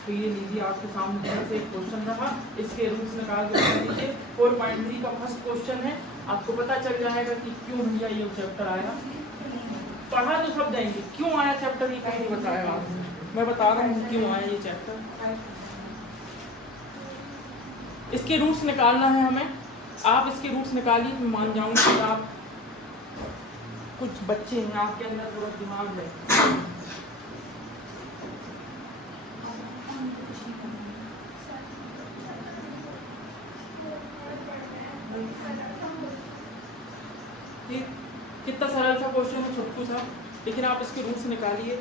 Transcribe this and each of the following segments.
तो ये लीजिए आपके सामने से एक क्वेश्चन रहा, इसके रूट्स निकाल के बता दीजिए। 4.3 का फर्स्ट क्वेश्चन है, आपको पता चल जाएगा कि क्यों भैया ये चैप्टर आया। पढ़ा तो सब देंगे, क्यों आया चैप्टर ये कहीं नहीं बताएगा आपको, मैं बता रहा हूँ क्यों आया ये चैप्टर। इसके रूट्स निकालना है हमें, आप इसके रूट्स निकालिए, मैं मान जाऊंगा कि आप कुछ बच्चे हैं, आपके अंदर थोड़ा दिमाग है। कितना सरल सा क्वेश्चन है, छोटू सा, लेकिन आप इसके रूट्स निकालिए।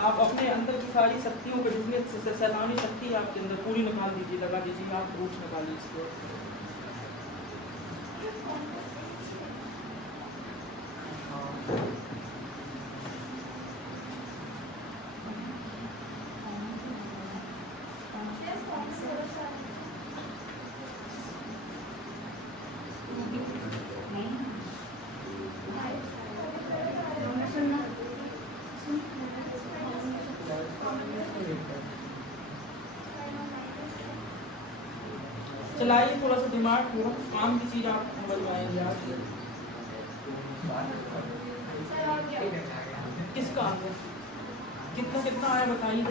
आप अपने अंदर की सारी शक्तियों को जितनी सैलानी शक्ति है आपके अंदर पूरी निकाल दीजिए, लगा दीजिए, आप रूट्स निकालिए इसके। चलाइए थोड़ा सा दिमाग, थोड़ा काम की चीज आप समझ में आएंगे आज। किसका आ गया, कितना कितना आया बताइए।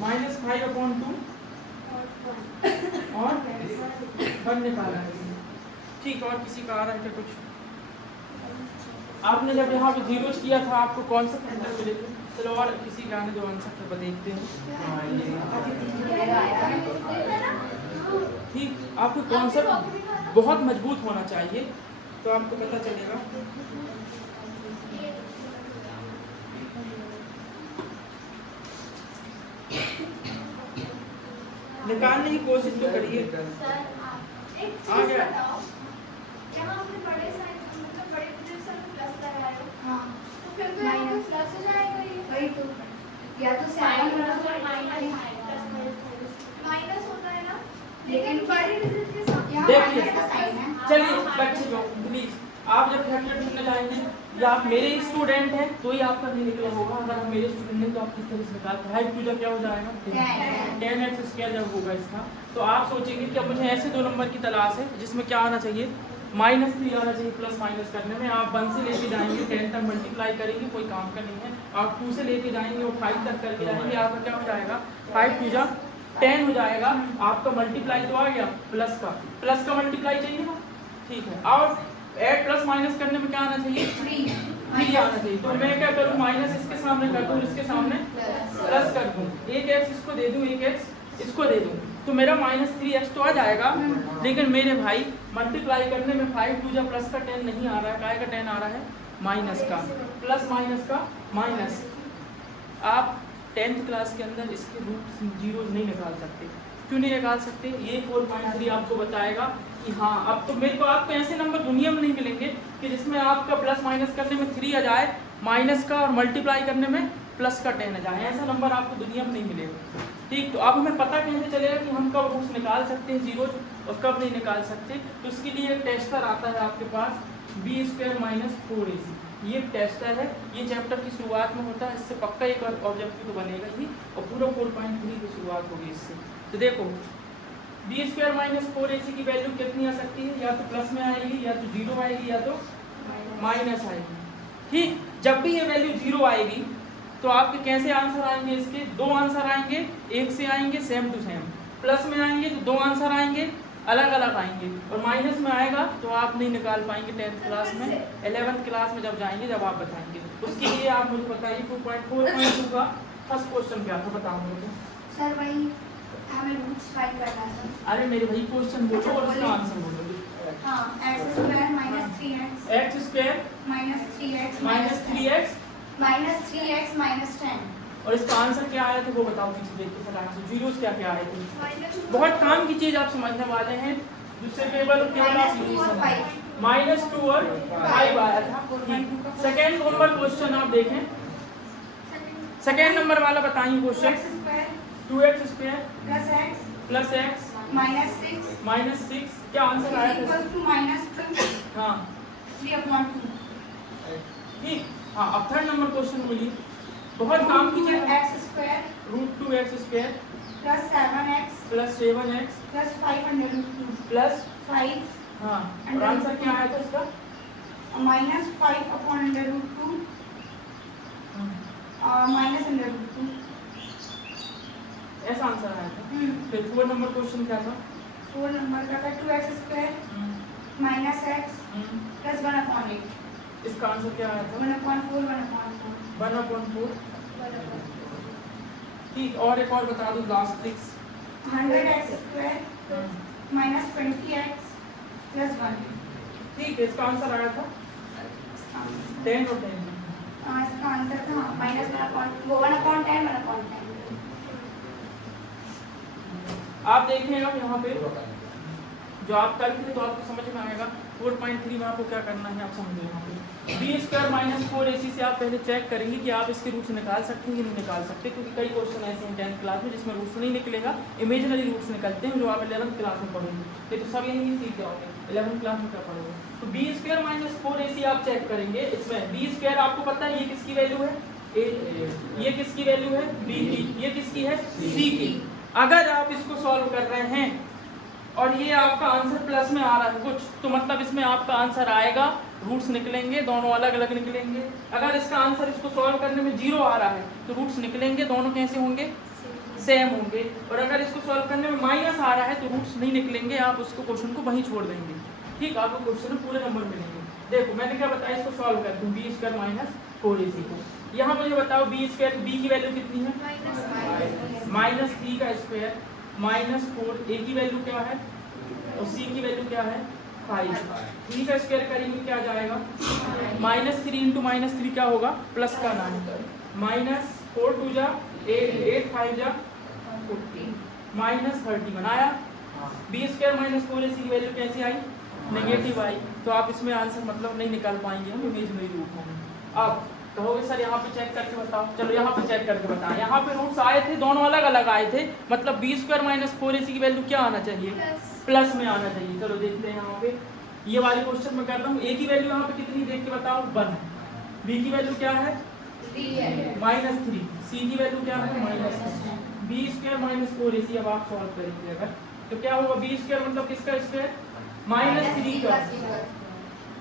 -5/2 और 1 निकाला है। ठीक, और किसी का आ रहा है क्या कुछ? आपने जब यहाँ पे जीरोज किया था आपको कौन सा आंसर मिले थे? चलो और किसी का आने दो आंसर तो देखते हैं। ठीक, आपको कॉन्सेप्ट बहुत मजबूत होना चाहिए तो आपको पता चलेगा। निकालने की कोशिश तो करिए। आ गया? या तो माइनस होता है ना, लेकिन बड़ी डिजिट के साथ देखिए, चलिए बच्चे लोग प्लीज, आप जब फैक्टर ढूंढने जाएंगे या आप मेरे स्टूडेंट हैं तो ही आपका नहीं निकला होगा। अगर आप मेरे स्टूडेंट हैं तो आप किस तरह से निकालते हैं? 5 क्या हो जाएगा? 10x² जब होगा इसका, तो आप सोचेंगे कि अब मुझे ऐसे दो नंबर की तलाश है जिसमें क्या आना चाहिए, -3 आना चाहिए प्लस माइनस करने में। आप 1 से लेके जाएंगे 10 तक मल्टीप्लाई करेंगे, कोई काम का नहीं है। आप 2 से लेके जाएंगे और 5 तक करके जाएंगे, आपका क्या हो जाएगा? 5×2 10 हो जाएगा। आपका मल्टीप्लाई तो आ गया प्लस का मल्टीप्लाई चाहिए ना, ठीक है। और ऐड प्लस माइनस करने में क्या आना चाहिए? 3 आना चाहिए। तो मैं क्या करूँ, माइनस इसके सामने कर दूँ, इसके सामने प्लस कर दूँ, एक x इसको दे दूँ, एक x इसको दे दूँ, तो मेरा -3x तो आ जाएगा। लेकिन मेरे भाई मल्टीप्लाई करने में 5×2 प्लस का 10 नहीं आ रहा है, काय का 10 आ रहा है? माइनस का, प्लस माइनस का माइनस। आप 10th क्लास के अंदर इसके रूट जीरो नहीं निकाल सकते। क्यों नहीं निकाल सकते? ये 4.3 आपको बताएगा कि हाँ, अब तो मेरे को आपको ऐसे नंबर दुनिया में नहीं मिलेंगे कि जिसमें आपका प्लस माइनस करने में 3 आ जाए, माइनस का और मल्टीप्लाई करने में प्लस का 10 आ जाए। ऐसा नंबर आपको दुनिया में नहीं मिलेगा। ठीक, तो अब हमें पता कैसे चलेगा कि हम कब रूट्स निकाल सकते हैं जीरो और कब नहीं निकाल सकते? तो इसके लिए एक टेस्टर आता है आपके पास, b² - 4ac। ये टेस्टर है, ये चैप्टर की शुरुआत में होता है, इससे पक्का एक ऑब्जेक्टिव तो बनेगा ही और पूरा 4.3 की शुरुआत होगी इससे। तो देखो b² - 4ac की वैल्यू कितनी आ सकती है? या तो प्लस में आएगी, या तो जीरो आएगी, या तो माइनस आएगी। ठीक, जब भी ये वैल्यू जीरो आएगी तो आपके कैसे आंसर आएंगे? इसके 2 आंसर आएंगे, एक से आएंगे सेम टू सेम। प्लस में आएंगे तो 2 आंसर आएंगे, अलग अलग आएंगे। और माइनस में आएगा तो आप नहीं निकाल पाएंगे 10th क्लास में, 11th क्लास में जब जाएंगे, जब आप बताएंगे। उसके लिए आप मुझे बताइए 2.4.2 का फर्स्ट क्वेश्चन क्या था, बताओ मुझे। सर वही हमें रूट्स फाइंड करना था। अरे मेरे भाई क्वेश्चन बोलो और उसका आंसर बोलो। हाँ, x² - 3x x² - 3x - 10 और इसका आंसर क्या आया था वो बताओ। पीछे देखते फटाक से जीरोस क्या क्या आए थे। बहुत काम की चीज आप समझने वाले हैं। दूसरे पेपर केवल आप -2 और 5 -2 और 5 आया था। सेकेंड नंबर क्वेश्चन आप देखें, सेकेंड नंबर वाला बताइए क्वेश्चन। 2x² प्लस x -6 क्या आंसर आया था? हाँ, -3/2 ठीक, हाँ, अब थर्ड नंबर क्वेश्चन बोलिए। बहुत काम कीजिए। x² √2x² plus 7x plus 7x plus 5 under root 2 plus 5 हाँ, और आंसर क्या आया था इसका? minus 5 upon under root 2 minus under root 2 ऐसा आंसर आया था। फिर 4 नंबर क्वेश्चन क्या था? 4 नंबर का था 2x² minus x plus 1 upon 8 इसका आंसर क्या आया था? 1 upon 4 1 upon 4 1/4। ठीक, और एक और बता दो last 6। 100x² minus 20x plus 1 ठीक है, इसका आंसर आया था 10 और 10। इसका आंसर था minus 1 upon 10 1 upon 10 आप देखेंगे अब यहाँ पे जो आप कल थे तो आपको समझ में आएगा। 4.3 में आपको क्या करना है आप समझो। यहाँ पे b² - 4ac से आप पहले चेक करेंगे कि आप इसके रूट्स निकाल सकते हैं कि नहीं निकाल सकते, क्योंकि कई क्वेश्चन ऐसे हैं 10th क्लास में जिसमें रूट्स नहीं निकलेगा, इमेजिनरी रूट्स निकलते हैं जो आप 11th क्लास में पढ़ेंगे। ये तो सब यही सीख जाओगे, 11th क्लास में क्या पढ़ोगे। तो b² - 4ac आप चेक करेंगे। इसमें b² आपको पता है ये किसकी वैल्यू है, ये किसकी वैल्यू है, b की, ये किसकी है, c की। अगर आप इसको सॉल्व कर रहे हैं और ये आपका आंसर प्लस में आ रहा है कुछ, तो मतलब इसमें आपका आंसर आएगा, रूट्स निकलेंगे, दोनों अलग अलग निकलेंगे। अगर इसका आंसर इसको सॉल्व करने में 0 आ रहा है तो रूट्स निकलेंगे, दोनों कैसे होंगे, सेम होंगे। और अगर इसको सॉल्व करने में माइनस आ रहा है तो रूट्स नहीं निकलेंगे, आप उसको क्वेश्चन को वहीं छोड़ देंगे। ठीक, आपको क्वेश्चन में पूरे नंबर मिलेंगे। देखो मैंने क्या बताया, इसको सॉल्व करते हैं b² - 4ac को। यहाँ मुझे बताओ b² b की वैल्यू कितनी है, -3 का स्क्वायर -4, a की वैल्यू क्या है और c की वैल्यू क्या है 5। 3 का स्क्वायर करेंगे क्या जाएगा, -3 × -3 क्या होगा, प्लस का 9, -4 2 जा 8 8 5 जा 40 -30 बनाया। b² - 4ac की वैल्यू कैसी आई, नेगेटिव आई। तो आप इसमें आंसर मतलब नहीं निकाल पाएंगे हम, इमेजिनरी रूट होंगे। अब कहोगे सर यहाँ पे चेक करके बताओ, चलो यहाँ पे चेक करके बताओ। यहाँ पे रूट्स आए थे, दोनों अलग अलग आए थे, मतलब b² - 4ac की वैल्यू क्या आना चाहिए, प्लस में आना चाहिए। चलो देखते हैं यहाँ पे, ये वाले क्वेश्चन में कर रहा हूँ। a की वैल्यू यहाँ पे कितनी देख के बताओ, 1। b की वैल्यू क्या है, -3। c की वैल्यू क्या है, -3। b² - 4ac अब आप सॉल्व करेंगे अगर तो क्या होगा, b² मतलब किसका स्क्वायर, -3 का,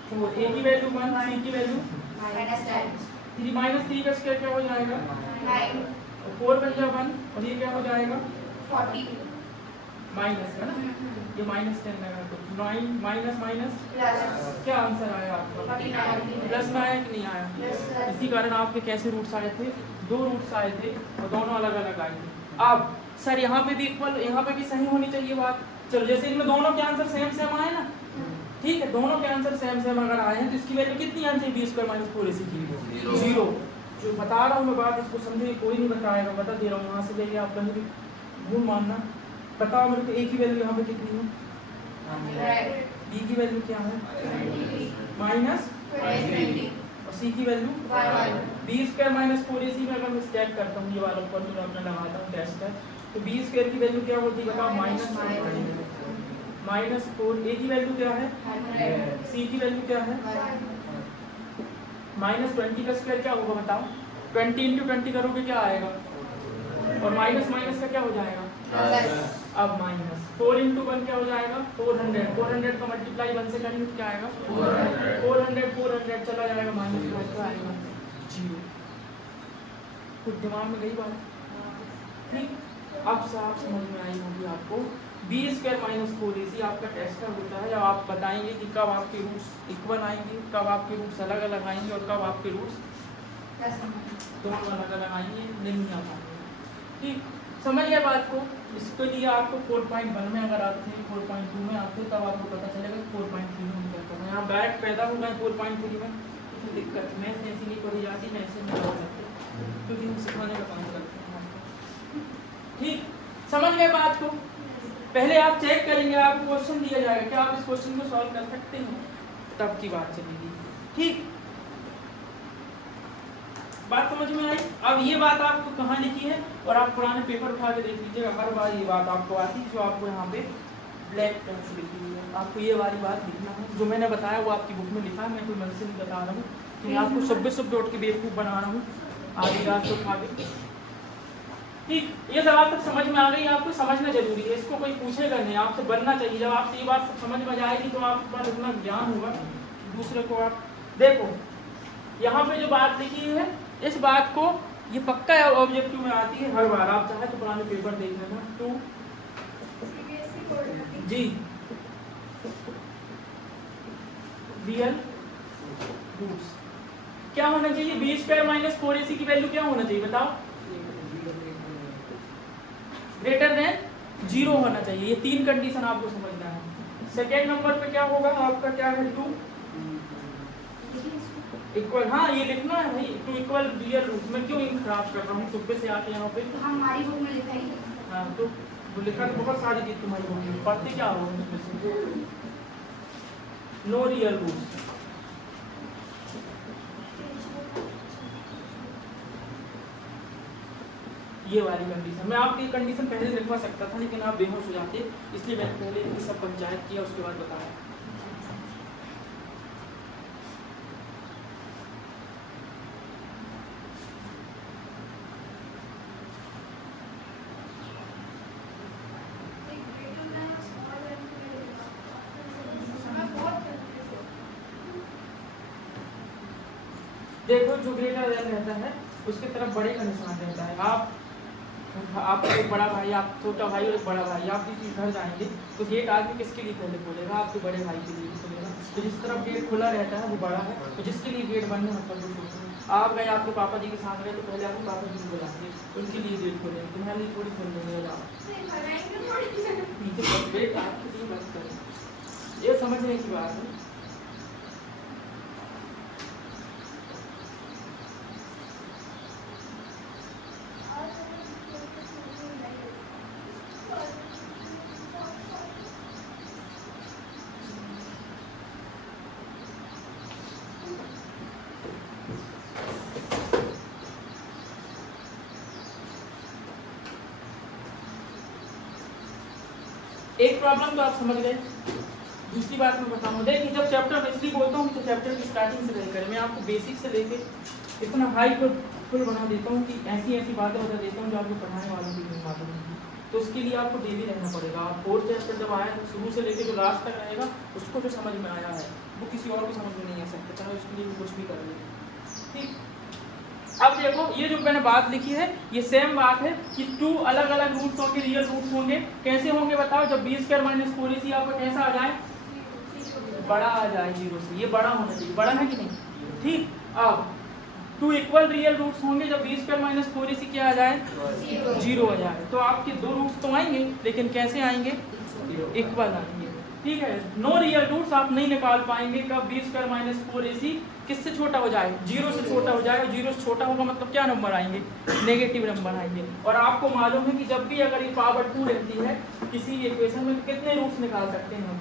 तो a की वैल्यू 1, c की वैल्यू 3 -3 का स्क्वायर क्या हो जाएगा 9 4 बन जा 1 और ये क्या हो जाएगा 40 माइनस है ना, ये -10 लगा तो 9 माइनस प्लस क्या आंसर आया आपका, 49 प्लस में आया कि नहीं आया। Yes, sir. इसी कारण आपके कैसे रूट्स आए थे, 2 रूट्स आए थे और दोनों अलग अलग आए थे। अब सर यहाँ पे भी इक्वल, यहाँ पे भी सही होनी चाहिए बात। चलो जैसे इनमें दोनों के आंसर सेम आए ना, ठीक है, दोनों के आंसर सेम अगर आए हैं तो इसकी वैल्यू कितनी आनी चाहिए, b² - 4ac की 0। जो बता रहा हूँ मैं बात, इसको समझे, कोई नहीं बताएगा, बता दे रहा हूँ, यहाँ से लेके आप कहीं भी भूल मानना। बताओ मेरे को a की वैल्यू यहाँ पे कितनी है, b की वैल्यू क्या है -20 और c की वैल्यू b² - 4ac में अगर मैं चेक करता हूँ, ये वाला फॉर्मूला अपना लगाता हूँ टेस्ट है, तो b² की वैल्यू क्या होती है बताओ, -4। a की वैल्यू क्या है, c की वैल्यू क्या है, -20 का स्क्वायर क्या होगा बताओ, 20 × 20 करोगे क्या आएगा, और माइनस का क्या हो जाएगा, अब -4 × 1 क्या हो जाएगा 400 का मल्टीप्लाई 1 से करेंगे तो क्या आएगा 400 चला जाएगा, माइनस क्या आएगा 0। कुछ दिमाग में गई बात, ठीक। अब साफ समझ में आई होगी आपको। b² - 4ac आपका टेस्ट होता है, जब आप बताएंगे कि कब आपके रूट्स इक्वल आएंगे, कब आपके रूट्स अलग अलग आएंगे और कब आपके रूट्स दोनों अलग अलग आएंगे, नहीं आ पाएंगे। ठीक, समझ गए बात को। इसके लिए आपको 4.1 में अगर आते हैं, 4.2 में आते हैं, तब आपको पता चलेगा 4.3 में क्या करना है। यहाँ डायरेक्ट पैदा हो गए 4.3 में, तो दिक्कत मैं ऐसी नहीं पढ़ी जाती, मैं ऐसे नहीं पढ़ सकते, क्योंकि हम सिखाने का काम करते हैं। ठीक, समझ गए बात को। पहले आप चेक करेंगे, आपको क्वेश्चन दिया जाएगा क्या आप इस क्वेश्चन को सॉल्व कर सकते हैं, तब की बात चलेगी। ठीक, बात समझ में आई। अब ये बात आपको कहाँ लिखी है, और आप पुराने पेपर उठा के देख लीजिएगा, हर बार ये बात आपको आती है, जो आपको यहाँ पे ब्लैक पेन से लिखी हुई है। आपको ये वाली बात लिखना है, जो मैंने बताया वो आपकी बुक में लिखा है, मैं कोई मन से नहीं बता रहा हूँ, मैं आपको सब उठ के बेवकूफ़ बना रहा हूँ आधी रात को खा के। ठीक, ये सवाल तक समझ में आ गई, आपको समझना जरूरी है, इसको कोई पूछेगा नहीं, आपसे बनना चाहिए। जब आपसे ये बात समझ में जाएगी तो आपके पास इतना ज्ञान होगा दूसरे को। आप देखो यहाँ पे जो बात लिखी है, इस बात को ये पक्का ऑब्जेक्टिव में आती है हर बार। आप चाहे तो पुराने पेपर देख लेना। 2 जी रियल रूट्स क्या होना चाहिए? बी स्क्वायर माइनस 4ac की वैल्यू क्या होना चाहिए बताओ? ग्रेटर देन 0 होना चाहिए। ये 3 कंडीशन आपको समझना है। सेकेंड नंबर पे क्या होगा आपका? क्या है? 2 इक्वल, हाँ ये लिखना है भाई, 2 इक्वल रियल रूट। मैं क्यों इन खराब कर रहा हूँ सुबह से आके यहाँ पे? हमारी बुक में लिखा ही है। हाँ तो लिखा तो बहुत सारी चीज तुम्हारी बुक में, पढ़ते क्या हो? No real root. ये वाली कंडीशन, मैं आपकी कंडीशन पहले लिखवा सकता था लेकिन आप बेहोश हो जाते, इसलिए मैंने पहले ये सब पंचायत किया उसके बाद बताया। देखो जो ग्रेटर देन रहता है उसके तरफ बड़े का निशान रहता है। आप एक बड़ा भाई, आप छोटा भाई और एक बड़ा भाई, आप किसी घर जाएंगे तो गेट आगे किसके लिए पहले खोलेगा? आपके बड़े भाई के लिए खोलेगा। तो जिस तरफ गेट खुला रहता है वो बड़ा है, तो जिसके लिए गेट बंद है मतलब वो छोटा है। आप गए आपके पापा जी के साथ गए तो पहले आपके पापा जी को बुलाएंगे, उनके लिए गेट खोलेंगे, तुम्हारे लिए थोड़ी खोल देंगे। आप ये समझने की बात है। एक प्रॉब्लम तो आप समझ गए। दूसरी बात मैं बताऊँ, देखिए जब चैप्टर में इसलिए बोलता हूँ तो चैप्टर की स्टार्टिंग से लेकर मैं आपको बेसिक से लेके इतना हाई को फुल बना देता हूँ कि ऐसी बातें बता देता हूँ जो आपको पढ़ाने वालों की नहीं मालूम होगी। तो उसके लिए आपको डेली रहना पड़ेगा। आप 4th चैप्टर जब आया तो शुरू से लेकर जो लास्ट तक रहेगा उसको जो समझ में आया है वो किसी और को समझ में नहीं आ सकता, चाहे उसके लिए कुछ भी कर ले। ठीक, अब देखो ये जो मैंने बात लिखी है ये सेम बात है कि 2 अलग अलग रूट्स होंगे, रियल रूट्स होंगे। कैसे होंगे बताओ? जब b स्क्वायर माइनस 4ac आपका कैसा आ जाए? बड़ा आ जाए 0 से। ये बड़ा होना चाहिए, बड़ा है कि नहीं? ठीक, अब 2 इक्वल रियल रूट्स होंगे जब b स्क्वायर माइनस 4ac क्या आ जाए? 0 आ जाए। तो आपके 2 रूट्स तो आएंगे लेकिन कैसे आएंगे? इक्वल आएंगे। ठीक है, नो रियल रूट्स आप नहीं निकाल पाएंगे कब b स्क्वायर माइनस 4ac किससे छोटा हो जाए? 0 से छोटा हो जाएगा। 0 से छोटा होगा मतलब क्या नंबर आएंगे? नेगेटिव नंबर आएंगे। और आपको मालूम है कि जब भी अगर ये पावर 2 रहती है किसी इक्वेशन में कितने रूट्स निकाल सकते हैं हम?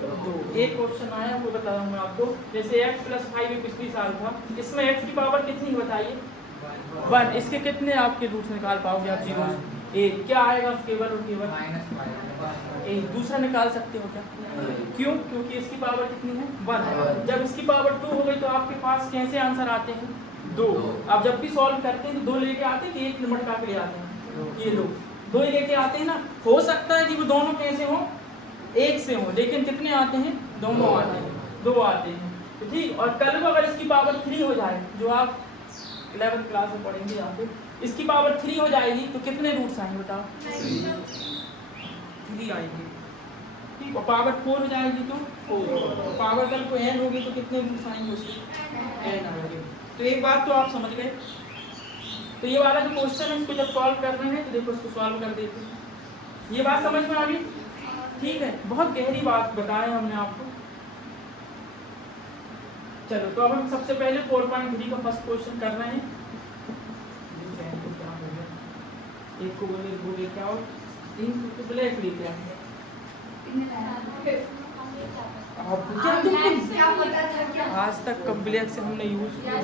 तो एक क्वेश्चन आया वो बता रहा हूँ मैं आपको, जैसे x + 5 पिछली साल था, इसमें x की पावर कितनी बताइए? 1। इसके कितने आपके रूट्स निकाल पाओगे आप? 0 1 क्या आएगा? केवल और केवल एक। दूसरा निकाल सकते हो क्या? क्यों? क्योंकि इसकी पावर कितनी है? 1। जब इसकी पावर 2 हो गई तो आपके पास कैसे आंसर आते हैं? 2। आप जब भी सॉल्व करते हैं तो 2 लेके आते हैं कि 1 नंबर का ले आते हैं? ये लो 2 ही लेके आते हैं ना। हो सकता है कि वो दोनों कैसे हो? 1 से हो, लेकिन कितने आते हैं? दोनों आते हैं, 2 आते हैं। तो ठीक, और कल को अगर इसकी पावर 3 हो जाए, जो आप 11th क्लास में पढ़ेंगे यहाँ पे, इसकी पावर 3 हो जाएगी तो कितने रूट्स आएंगे बताओ? 3 आएंगे। ठीक, और पावर 4 हो जाएगी तो 4। पावर कल को n होगी तो कितने रूट्स आएंगे उसके? n आएंगे। तो एक बात तो आप समझ गए। तो ये वाला जो क्वेश्चन है इसको जब सॉल्व कर रहे हैं तो देखो इसको सॉल्व कर देते हैं। ये बात समझ में आ गई? ठीक है, बहुत गहरी बात बताया हमने आपको। चलो तो अब हम सबसे पहले 4.3 का फर्स्ट क्वेश्चन कर रहे हैं। एक को बोले क्या और 3 को ब्लैक लेके आए। आज तक कब ब्लैक से हमने यूज किया?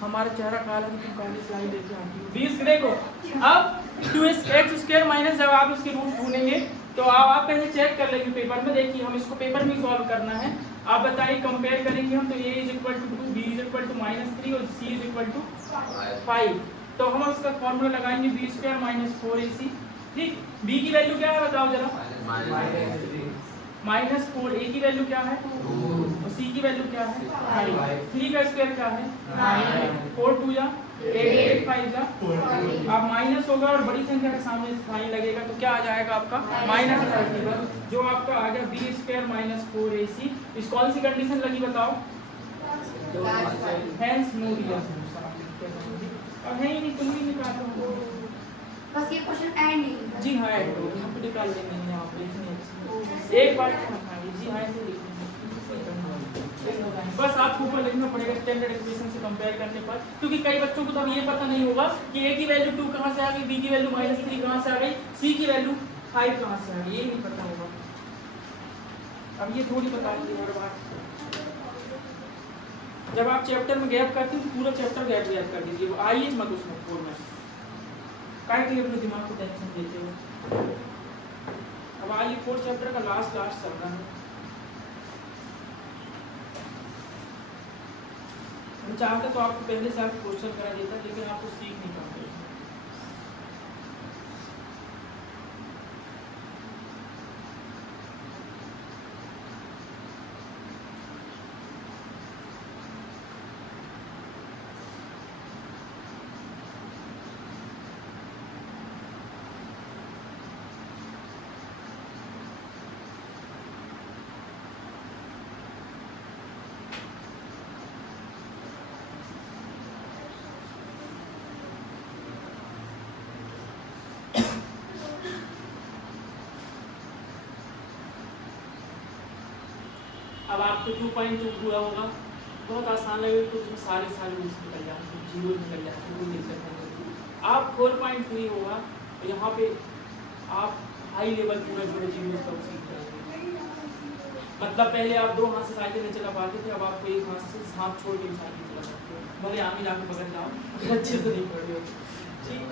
हमारा चेहरा काला है, तुम काली स्लाइड लेके आती 20 ग्रे को। अब 2x² माइनस जब आप इसके रूट ढूंढेंगे तो आप पहले चेक कर लेंगे पेपर में। देखिए हम इसको पेपर में सॉल्व करना है आप बताइए, कंपेयर करेंगे हम तो a is equal to 2, b is equal to -3 और c इज इक्वल टू 5। तो हम उसका फॉर्मूला लगाएंगे b स्क्वायर माइनस 4ac। ठीक, b की वैल्यू क्या है बताओ जरा, -4, a की वैल्यू क्या है 2 और c की वैल्यू क्या है 5। 3 का स्क्वायर क्या है 9, 4 2 या 8 5 जा, अब माइनस होगा और बड़ी संख्या के सामने साइन लगेगा तो क्या आ जाएगा आपका -30, जो आपका आ गया b स्क्वायर माइनस 4ac। इस कौन सी कंडीशन लगी बताओ, हेंस नो रियल सॉल्यूशन। अब है ही नहीं, तुम भी निकालो बस ये क्वेश्चन ऐड नहीं। जी हाँ, ऐड हो यहाँ पे निकाल देंगे, यहाँ पे इतनी अच्छी एक बार जी हाँ ऐसे लिखेंगे। बस आपको ऊपर लिखना पड़ेगा स्टैंडर्ड इक्वेशन से कंपेयर करने पर, क्योंकि कई बच्चों को तो अब ये पता नहीं होगा कि a की वैल्यू 2 कहाँ से आ गई, b की वैल्यू -3 कहाँ से आ गई, c की वैल्यू 5 कहाँ से आ गई, ये नहीं पता होगा। अब ये थोड़ी बताएंगे हर बार, जब आप चैप्टर में गैप करते हैं तो पूरा चैप्टर गैप कर दीजिए, आइए मत उसमें छोड़ना, काहे के लिए अपने दिमाग को टेंशन देते हो। अब आइए 4th चैप्टर का लास्ट चल रहा है। मैं चाहता तो आपको पहले से आप क्वेश्चन करा देता, लेकिन आपको सीख नहीं पाते। अब आपको 2.2 पूरा होगा, बहुत आसान लगेगा, तो उसमें सारे रूल्स निकल जाते हैं, जीरो निकल जाते हैं, कोई दिक्कत नहीं। आप 4.3 होगा तो यहाँ पे आप हाई लेवल पूरा जो जीरो का सीख जाएंगे। मतलब पहले आप 2 हाथ से साइकिल नहीं चला पाते थे, अब आपको एक हाथ से हाथ छोड़ के साइकिल चला सकते हो, भले आगे जाके पकड़ जाओ, अच्छे से नहीं पड़ रहे हो। ठीक,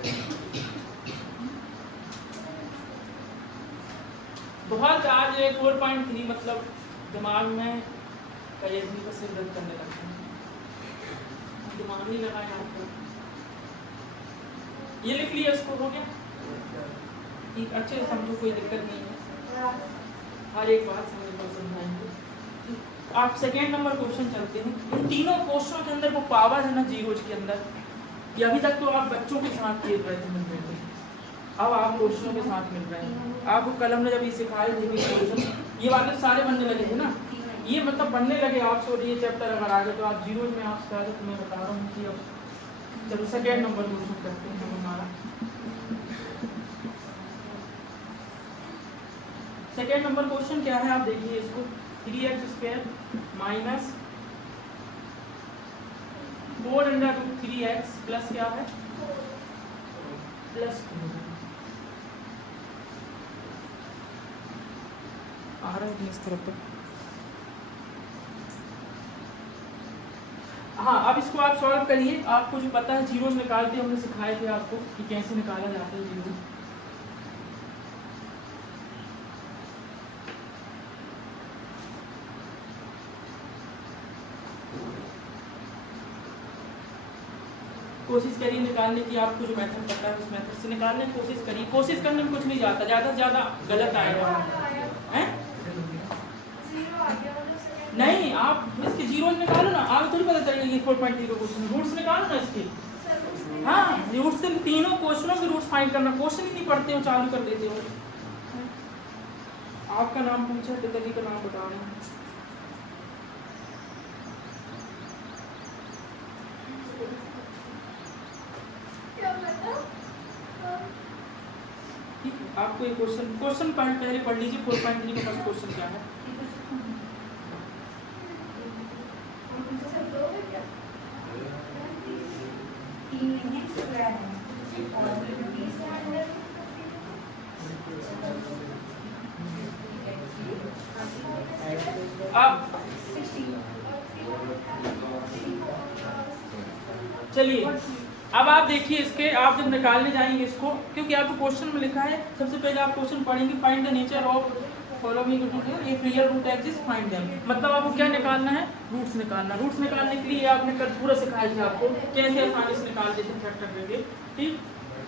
बहुत आज 4.3 मतलब दिमाग में कई आदमी का सिर दर्द करने लगता है, दिमाग नहीं लगाया आपको। ये लिख लिया, इसको हो गया ठीक, अच्छे से समझो, कोई दिक्कत नहीं है, हर एक बात समझ कर समझाएंगे। आप सेकेंड नंबर क्वेश्चन चलते हैं। इन तीनों क्वेश्चनों के अंदर वो पावर है ना जीरोज के अंदर, ये अभी तक तो आप बच्चों के साथ खेल रहे थे, मिल रहे थे, अब आप क्वेश्चनों के साथ मिल रहे हैं। आपको कलम ने जब ये सिखाए थे क्वेश्चन, ये वाले सारे बनने लगे थे ना, ये मतलब बनने लगे आपसे, और ये चैप्टर अगर आगे तो आप जीरोज में आप शायद तो मैं बता रहा हूँ कि अब चलो सेकेंड नंबर क्वेश्चन करते हैं हमारा। सेकेंड नंबर क्वेश्चन क्या है आप देखिए इसको, 3x² माइनस 4√3x प्लस क्या है प्लस आ रहा है इस तरफ पर। हाँ, अब इसको आप सॉल्व करिए, आपको जो पता है जीरो निकालते हमने सिखाए थे आपको कि कैसे निकाला जाता है जीरो। कोशिश करिए निकालने की, आपको जो मेथड पता है उस मेथड से निकालने की कोशिश करिए। कोशिश करने में कुछ नहीं जाता, ज़्यादा से ज़्यादा गलत आएगा। हैं? नहीं, आप इसके जीरो निकालो ना, आप थोड़ी पता चलेगा ये 4.0 क्वेश्चन, रूट्स निकालो ना इसके। हाँ, रूट्स से तीनों क्वेश्चनों के रूट्स फाइंड करना, क्वेश्चन ही नहीं पढ़ते हो, चालू कर देते हो। आपका नाम पूछा, पिताजी का नाम बता रहे हैं। आपको ये क्वेश्चन पहले पढ़ लीजिए, 4.3 का फर्स्ट क्वेश्चन क्या है। अब चलिए, अब आप देखिए इसके, आप जब निकालने जाएंगे इसको, क्योंकि आपको क्वेश्चन में लिखा है, सबसे पहले आप क्वेश्चन पढ़ेंगे, find the nature of following if real root exist find them. मतलब आपको क्या निकालना है, रूट्स निकालना। रूट्स निकालने के लिए आपने कल पूरा सिखाया था आपको कैसे आसानी से निकाल देते हैं फैक्टर करके, ठीक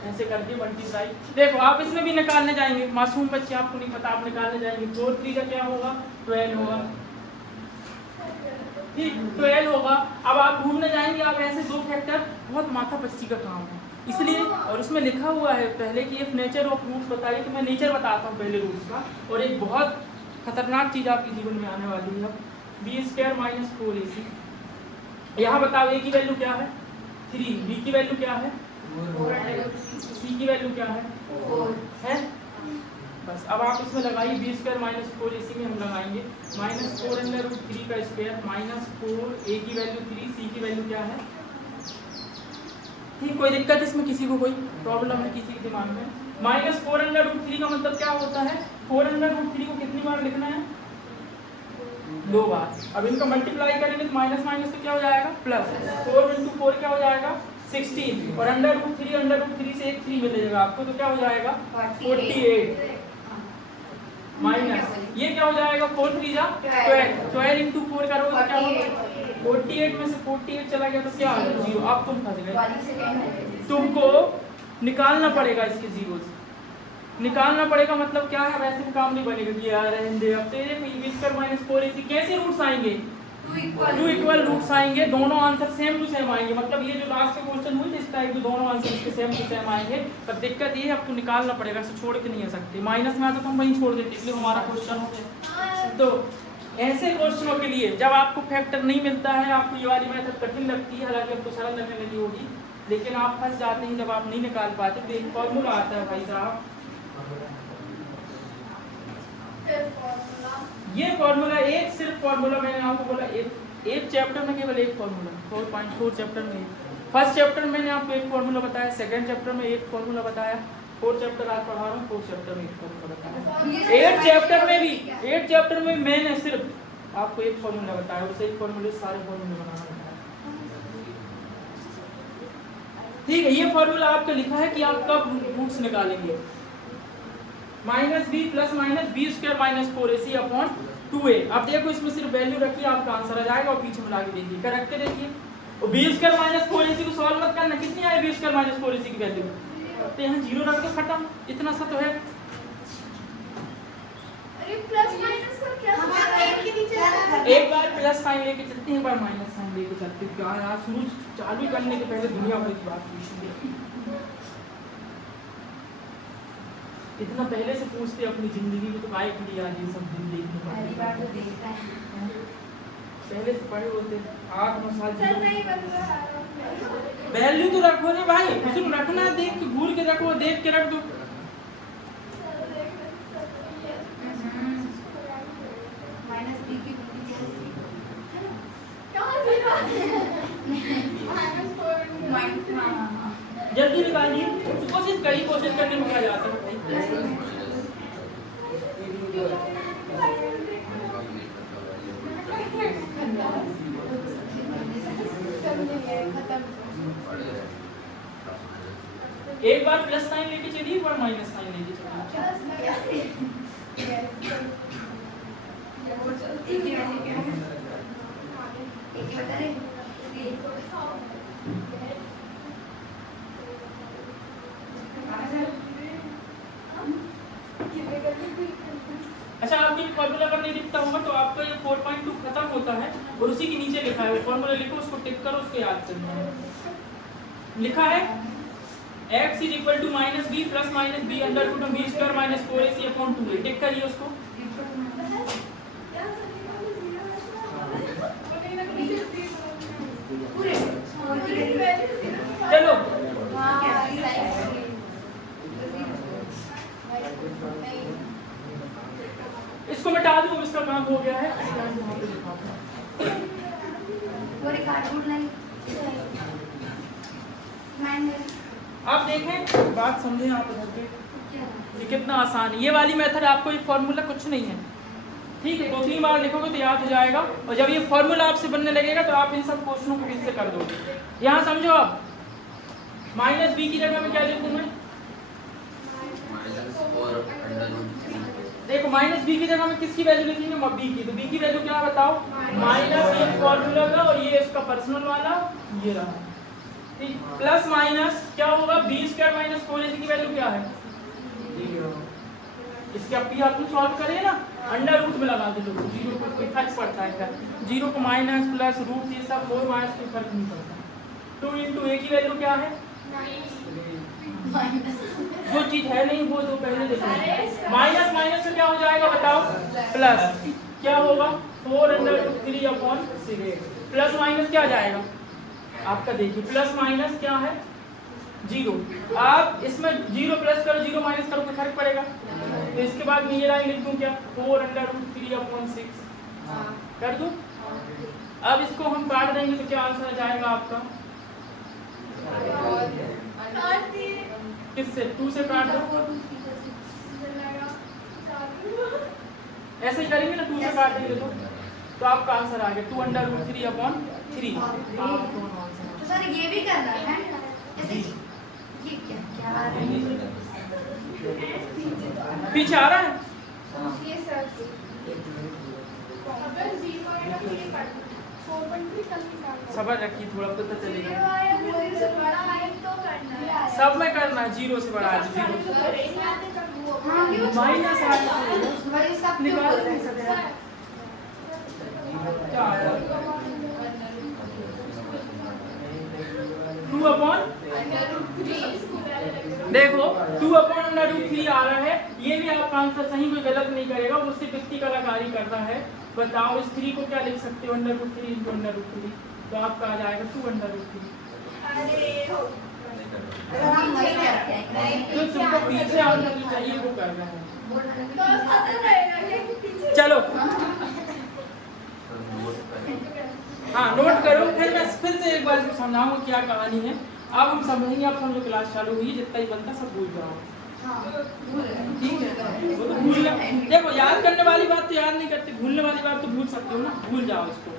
ऐसे करके मल्टीप्लाई। देखो आप इसमें भी निकालने जाएंगे, मासूम बच्चे आपको नहीं पता, आप निकालने जाएंगे 4 3 का क्या होगा 12 होगा, ठीक 12 होगा। अब आप ढूंढने जाएंगे, आप ऐसे दो फैक्टर बहुत माथा पच्ची का काम है इसलिए, और उसमें लिखा हुआ है पहले कि एक नेचर ऑफ रूट्स बताइए, तो मैं नेचर बताता हूँ पहले रूट्स का। और एक बहुत खतरनाक चीज़ आपके जीवन में आने वाली है, b² - 4ac। यहाँ बताओ a की वैल्यू क्या है 3, b की वैल्यू क्या है 4, c की वैल्यू क्या है 4 है। बस अब आप इसमें लगाइए b² - 4ac में हम लगाएंगे -4√3 का स्क्वायर -4, a की वैल्यू 3, c की वैल्यू क्या है, ठीक। कोई दिक्कत इसमें, किसी को कोई प्रॉब्लम है किसी के दिमाग में? -4√3 का मतलब क्या होता है, 4√3 को कितनी बार लिखना है 2 बार। अब इनका मल्टीप्लाई करेंगे तो माइनस माइनस तो क्या हो जाएगा प्लस, 4 × 4 क्या हो जाएगा 16, और √3 से एक 3 मिलेगा आपको, तो क्या हो जाएगा 48 माइनस ये क्या हो जाएगा 4 3 जा 12 × 4 करोगे तो क्या होगा 48 में से 48 चला गया तो क्या आ गया 0। आप तुम फंस गए, तुमको निकालना पड़ेगा इसके जीरो से, निकालना पड़ेगा। मतलब क्या है, वैसे भी काम नहीं बनेगा कि यार रहने अब तेरे b² - 4ac कैसे रूट्स आएंगे, 2 इक्वल रूट्स आएंगे, दोनों आंसर सेम टू सेम आएंगे। मतलब ये जो लास्ट के क्वेश्चन हुए इस टाइप के दोनों आंसर के सेम टू सेम आएंगे। पर दिक्कत ये है अब तो निकालना पड़ेगा, इसे छोड़ के नहीं आ सकते। माइनस में आता तो हम वहीं छोड़ देते, इसलिए हमारा क्वेश्चन हो गया। तो ऐसे क्वेश्चनों के लिए जब आपको फैक्टर नहीं मिलता है, आपको ये वाली मेथड कठिन लगती है, हालांकि आपको सरल लगने लगी होगी, लेकिन आप फंस जाते हैं जब आप नहीं निकाल पाते। तो एक फॉर्मूला आता है भाई साहब, ये फॉर्मूला एक सिर्फ फॉर्मूला मैंने आपको बोला एक चैप्टर में केवल एक फॉर्मूला 4.4 चैप्टर में। फर्स्ट चैप्टर में मैंने आपको एक फॉर्मूला बताया, सेकंड चैप्टर में एक फॉर्मूला बताया, 4 चैप्टर आज पढ़ा रहा हूँ, 4 चैप्टर में एक फॉर्मूला बताया। 8 चैप्टर में मैंने सिर्फ आपको एक फॉर्मूला बताया, उसे एक फॉर्मूले सारे फॉर्मूले बनाना बताया, ठीक है। ये फॉर्मूला आपका लिखा है कि आप कब रूट्स निकालेंगे, -b + -b² - 4ac upon 2a। अब देखो इसमें सिर्फ वैल्यू रखिए, आपका आंसर आ जाएगा और पीछे मिला के देखिए, करके रख के देखिए। और b² - 4ac को सॉल्व मत करना, कितनी आई b² - 4ac की वैल्यू, तो यहाँ 0 रख दो, खत्म, इतना सा तो है। अरे प्लस माइनस का क्या एक बार प्लस साइन लेके चलते हैं, एक बार माइनस साइन लेके चलते हैं। क्या यार, शुरू चालू करने के पहले दुनिया भर की बात पूछी, इतना पहले से पूछते अपनी जिंदगी में, तो काय के लिए आज ये सब दिन देखने पहली बार तो देखता है, पहले से पढ़े होते 8-9 साल चल नहीं बन रहा। वैल्यू तो रखो रे भाई, तुम रखना, देख के भूल के रखो, देख के रख दो। -b की जल्दी निकालिए, कोशिश करिए, कोशिश करने में क्या जाता है भाई। एक बार प्लस साइन लेके चलिए, एक बार माइनस साइन लेके चलिए। अच्छा, आपको फॉर्मूला अगर नहीं दिखता होगा तो आपका ये 4.2 खत्म होता है और उसी के नीचे लिखा है, फॉर्मूला लिखो, उसको टिक करो, उसको याद करना है। लिखा है x = -b + -b √b² - 4ac upon 2a, टिक करिए उसको। चलो इसको मिटा दूं, इसका काम हो गया है। आप देखें, बात समझें आप इधर पे, ये कितना आसान है। ये वाली मेथड आपको, ये फॉर्मूला कुछ नहीं है, ठीक है, 2-3 बार लिखोगे तो याद हो जाएगा। और जब ये फॉर्मूला आपसे बनने लगेगा तो आप इन सब क्वेश्चनों को फिर से कर दोगे। यहाँ समझो आप, -b की जगह में क्या लिखूं मैं, देखो माइनस बी की जगह में किसकी वैल्यू लिखेंगे, बी की। तो बी की वैल्यू क्या बताओ, माइनस एक फॉर्मूला का और ये इसका पर्सनल वाला ये रहा, ठीक। प्लस माइनस क्या होगा, बी स्क्वायर माइनस 4ac की वैल्यू क्या है, 0। इसके अब आप सॉल्व करें ना, अंडर रूट में लगा दो, 0 को कोई फर्क पड़ता है क्या, 0 को माइनस प्लस रूट ये सब 4 माइनस कोई फर्क नहीं पड़ता। 2 इंटू ए की वैल्यू क्या है, जो चीज है नहीं वो तो पहले देखो। माइनस माइनस में क्या हो जाएगा बताओ, प्लस क्या होगा 4√3/6। प्लस माइनस क्या जाएगा आपका, देखिए प्लस माइनस क्या है 0। आप इसमें 0 प्लस करो 0 माइनस करो तो फर्क पड़ेगा। तो इसके बाद मैं ये लाइन लिख दूं क्या, 4√3/6 कर दूं। अब इसको हम काट देंगे तो क्या आंसर आ जाएगा आपका, किससे, 2 से काट दो, ऐसे ही करेंगे ना, 2 से काट देंगे तो आपका आंसर आ गया 2√3/3। तो सर ये भी करना है ऐसे, ये क्या आ रहा है, पीछे आ रहा है, ये सर अगर 0 आएगा तो ये काट 4.3 कल निकालना, सबर रखिए थोड़ा पता चलेगा। बड़ा है तो करना है, सब में करना है, 0 से बड़ा है 0 माइनस भाई सब निकाल नहीं सकते। क्या आया 2/, देखो 2/√3 आ रहा है, ये भी आपका आंसर सही, कोई गलत नहीं करेगा, वो सिर्फ व्यक्ति कलाकारी करता है। बताओ इस 3 को क्या लिख सकते हो, √3 इंटू √3, तो आपका आ जाएगा 2√3। जो तुमको पीछे आना चाहिए वो करना है। चलो हाँ नोट करो, फिर से एक बार इसको समझाऊंगा क्या कहानी है। अब हम समझेंगे, आप समझो क्लास चालू हुई, जितना ही बनता सब भूल जाओ, ठीक है। वो तो भूल, देखो याद करने वाली बात तो याद नहीं करते, भूलने वाली बात तो भूल सकते हो ना, भूल जाओ इसको।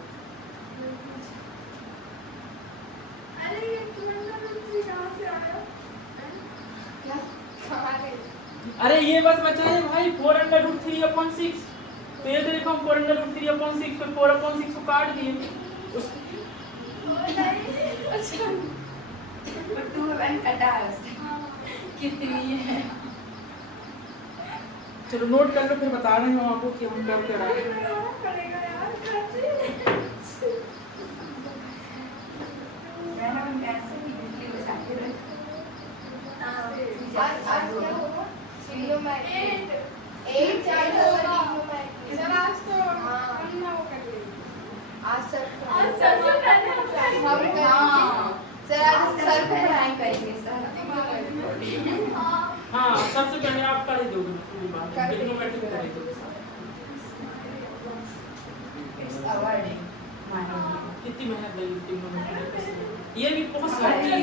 अरे ये बस बचा है भाई 4√3/6, तो ये देखो हम 4√3/6 पे 4/6 को काट दिए, कितनी है, चलो नोट कर लो, फिर बता रहे हूँ आपको कि हम करते रहे। हाँ सबसे पहले आप कर ही दोगे पूरी बात, ट्रिग्नोमेट्री कर ही दोगे। कितनी मेहनत लगी ट्रिग्नोमेट्री, ये भी बहुत सारी है।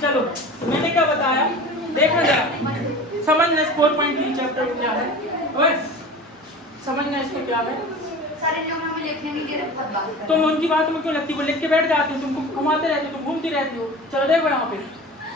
चलो मैंने क्या बताया, देखा जाए समझना, 4.3 चैप्टर क्या है, और समझना इसको क्या है। सारे लोग हमें लिखने नहीं दे रहे, बहुत बात कर रहे तुम उनकी बात में क्यों लगती, वो लिख के बैठ जाते हो, तुमको घुमाते रहते हो, तुम घूमती रहती हो। चलो देखो यहाँ पे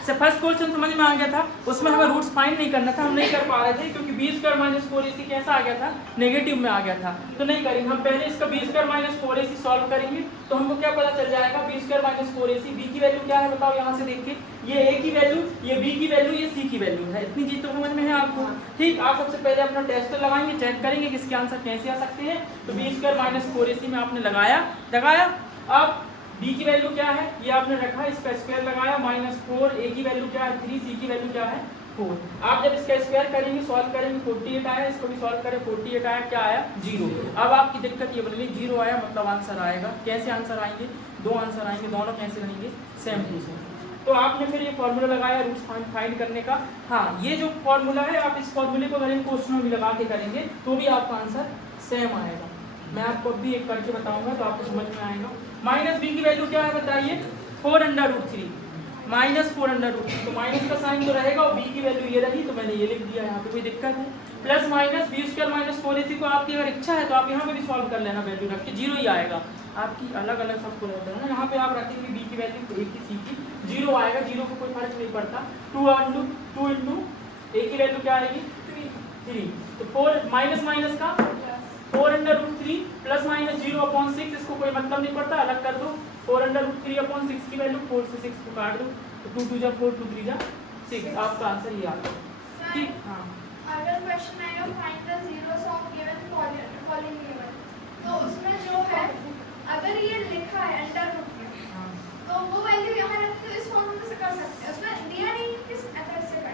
से फर्स्ट क्वेश्चन समझ में आ गया था, उसमें हमें रूट्स फाइंड नहीं करना था, हम नहीं कर पा रहे थे क्योंकि b² - 4ac कैसा आ गया था, नेगेटिव में आ गया था, तो नहीं करेंगे। हम पहले इसका b² - 4ac सॉल्व करेंगे तो हमको क्या पता चल जाएगा, b² - 4ac, b की वैल्यू क्या है बताओ, यहाँ से देख के, ये a की वैल्यू, ये b की वैल्यू, ये c की वैल्यू है। इतनी चीज तो समझ में है आपको, ठीक। आप सबसे पहले अपना टेस्ट लगाएंगे, चेक करेंगे कि इसके आंसर कैसे आ सकते हैं। तो b² - 4ac में आपने लगाया, अब b की वैल्यू क्या है ये आपने रखा, इसका स्क्वायर लगाया, -4, a की वैल्यू क्या है 3, c की वैल्यू क्या है 4। आप जब इसका स्क्वायर करेंगे, सॉल्व करेंगे, 48 आया, इसको भी सॉल्व करें, 48 आया, क्या आया 0। अब आपकी दिक्कत ये बदली, 0 आया मतलब आंसर आएगा। कैसे आंसर आएंगे, 2 आंसर आएंगे, दोनों कैसे रहेंगे, सेम टू सेम। तो आपने फिर ये फॉर्मूला लगाया रूट्स फाइंड करने का। हाँ ये जो फॉर्मूला है, आप इस फॉर्मूले को अगर इन क्वेश्चनों में लगा के करेंगे तो भी आपका आंसर सेम आएगा, मैं आपको अभी एक करके बताऊंगा तो आपको समझ में आएगा। माइनस बी की वैल्यू क्या है बताइए, 4√3 माइनस 4√3, तो माइनस का साइन तो रहेगा और बी की वैल्यू ये रही तो मैंने ये लिख दिया, यहाँ पे कोई दिक्कत है। Plus minus b square minus 4ac को आपकी अगर इच्छा है तो आप यहाँ पे भी सॉल्व कर लेना, वैल्यू रख के 0 ही आएगा। आपकी अलग अलग सबको रहता है ना, यहाँ पे आप रखेंगे बी की वैल्यू ए की सी की 0 आएगा, 0 को कोई फर्क नहीं पड़ता। 2 इंटू ए की वैल्यू क्या आएगी 3, तो 4 माइनस माइनस का 4√3 प्लस माइनस 0/6, इसको कोई मतलब नहीं पड़ता, अलग कर दो। 4√3/6 की वैल्यू 4 से 6 को काट दो तो 2 2 जा 4 2 3 जा 6, आपका आंसर ये आ गया। ठीक, हाँ। अगर क्वेश्चन आएगा find the zeros of given polynomial, तो उसमें जो है अगर ये लिखा है अंडर रूट में, तो वो वैल्यू यहाँ रख के इस फॉर्मूले से कर सकते हैं, उसमें दिया नहीं किस मेथड से करना है।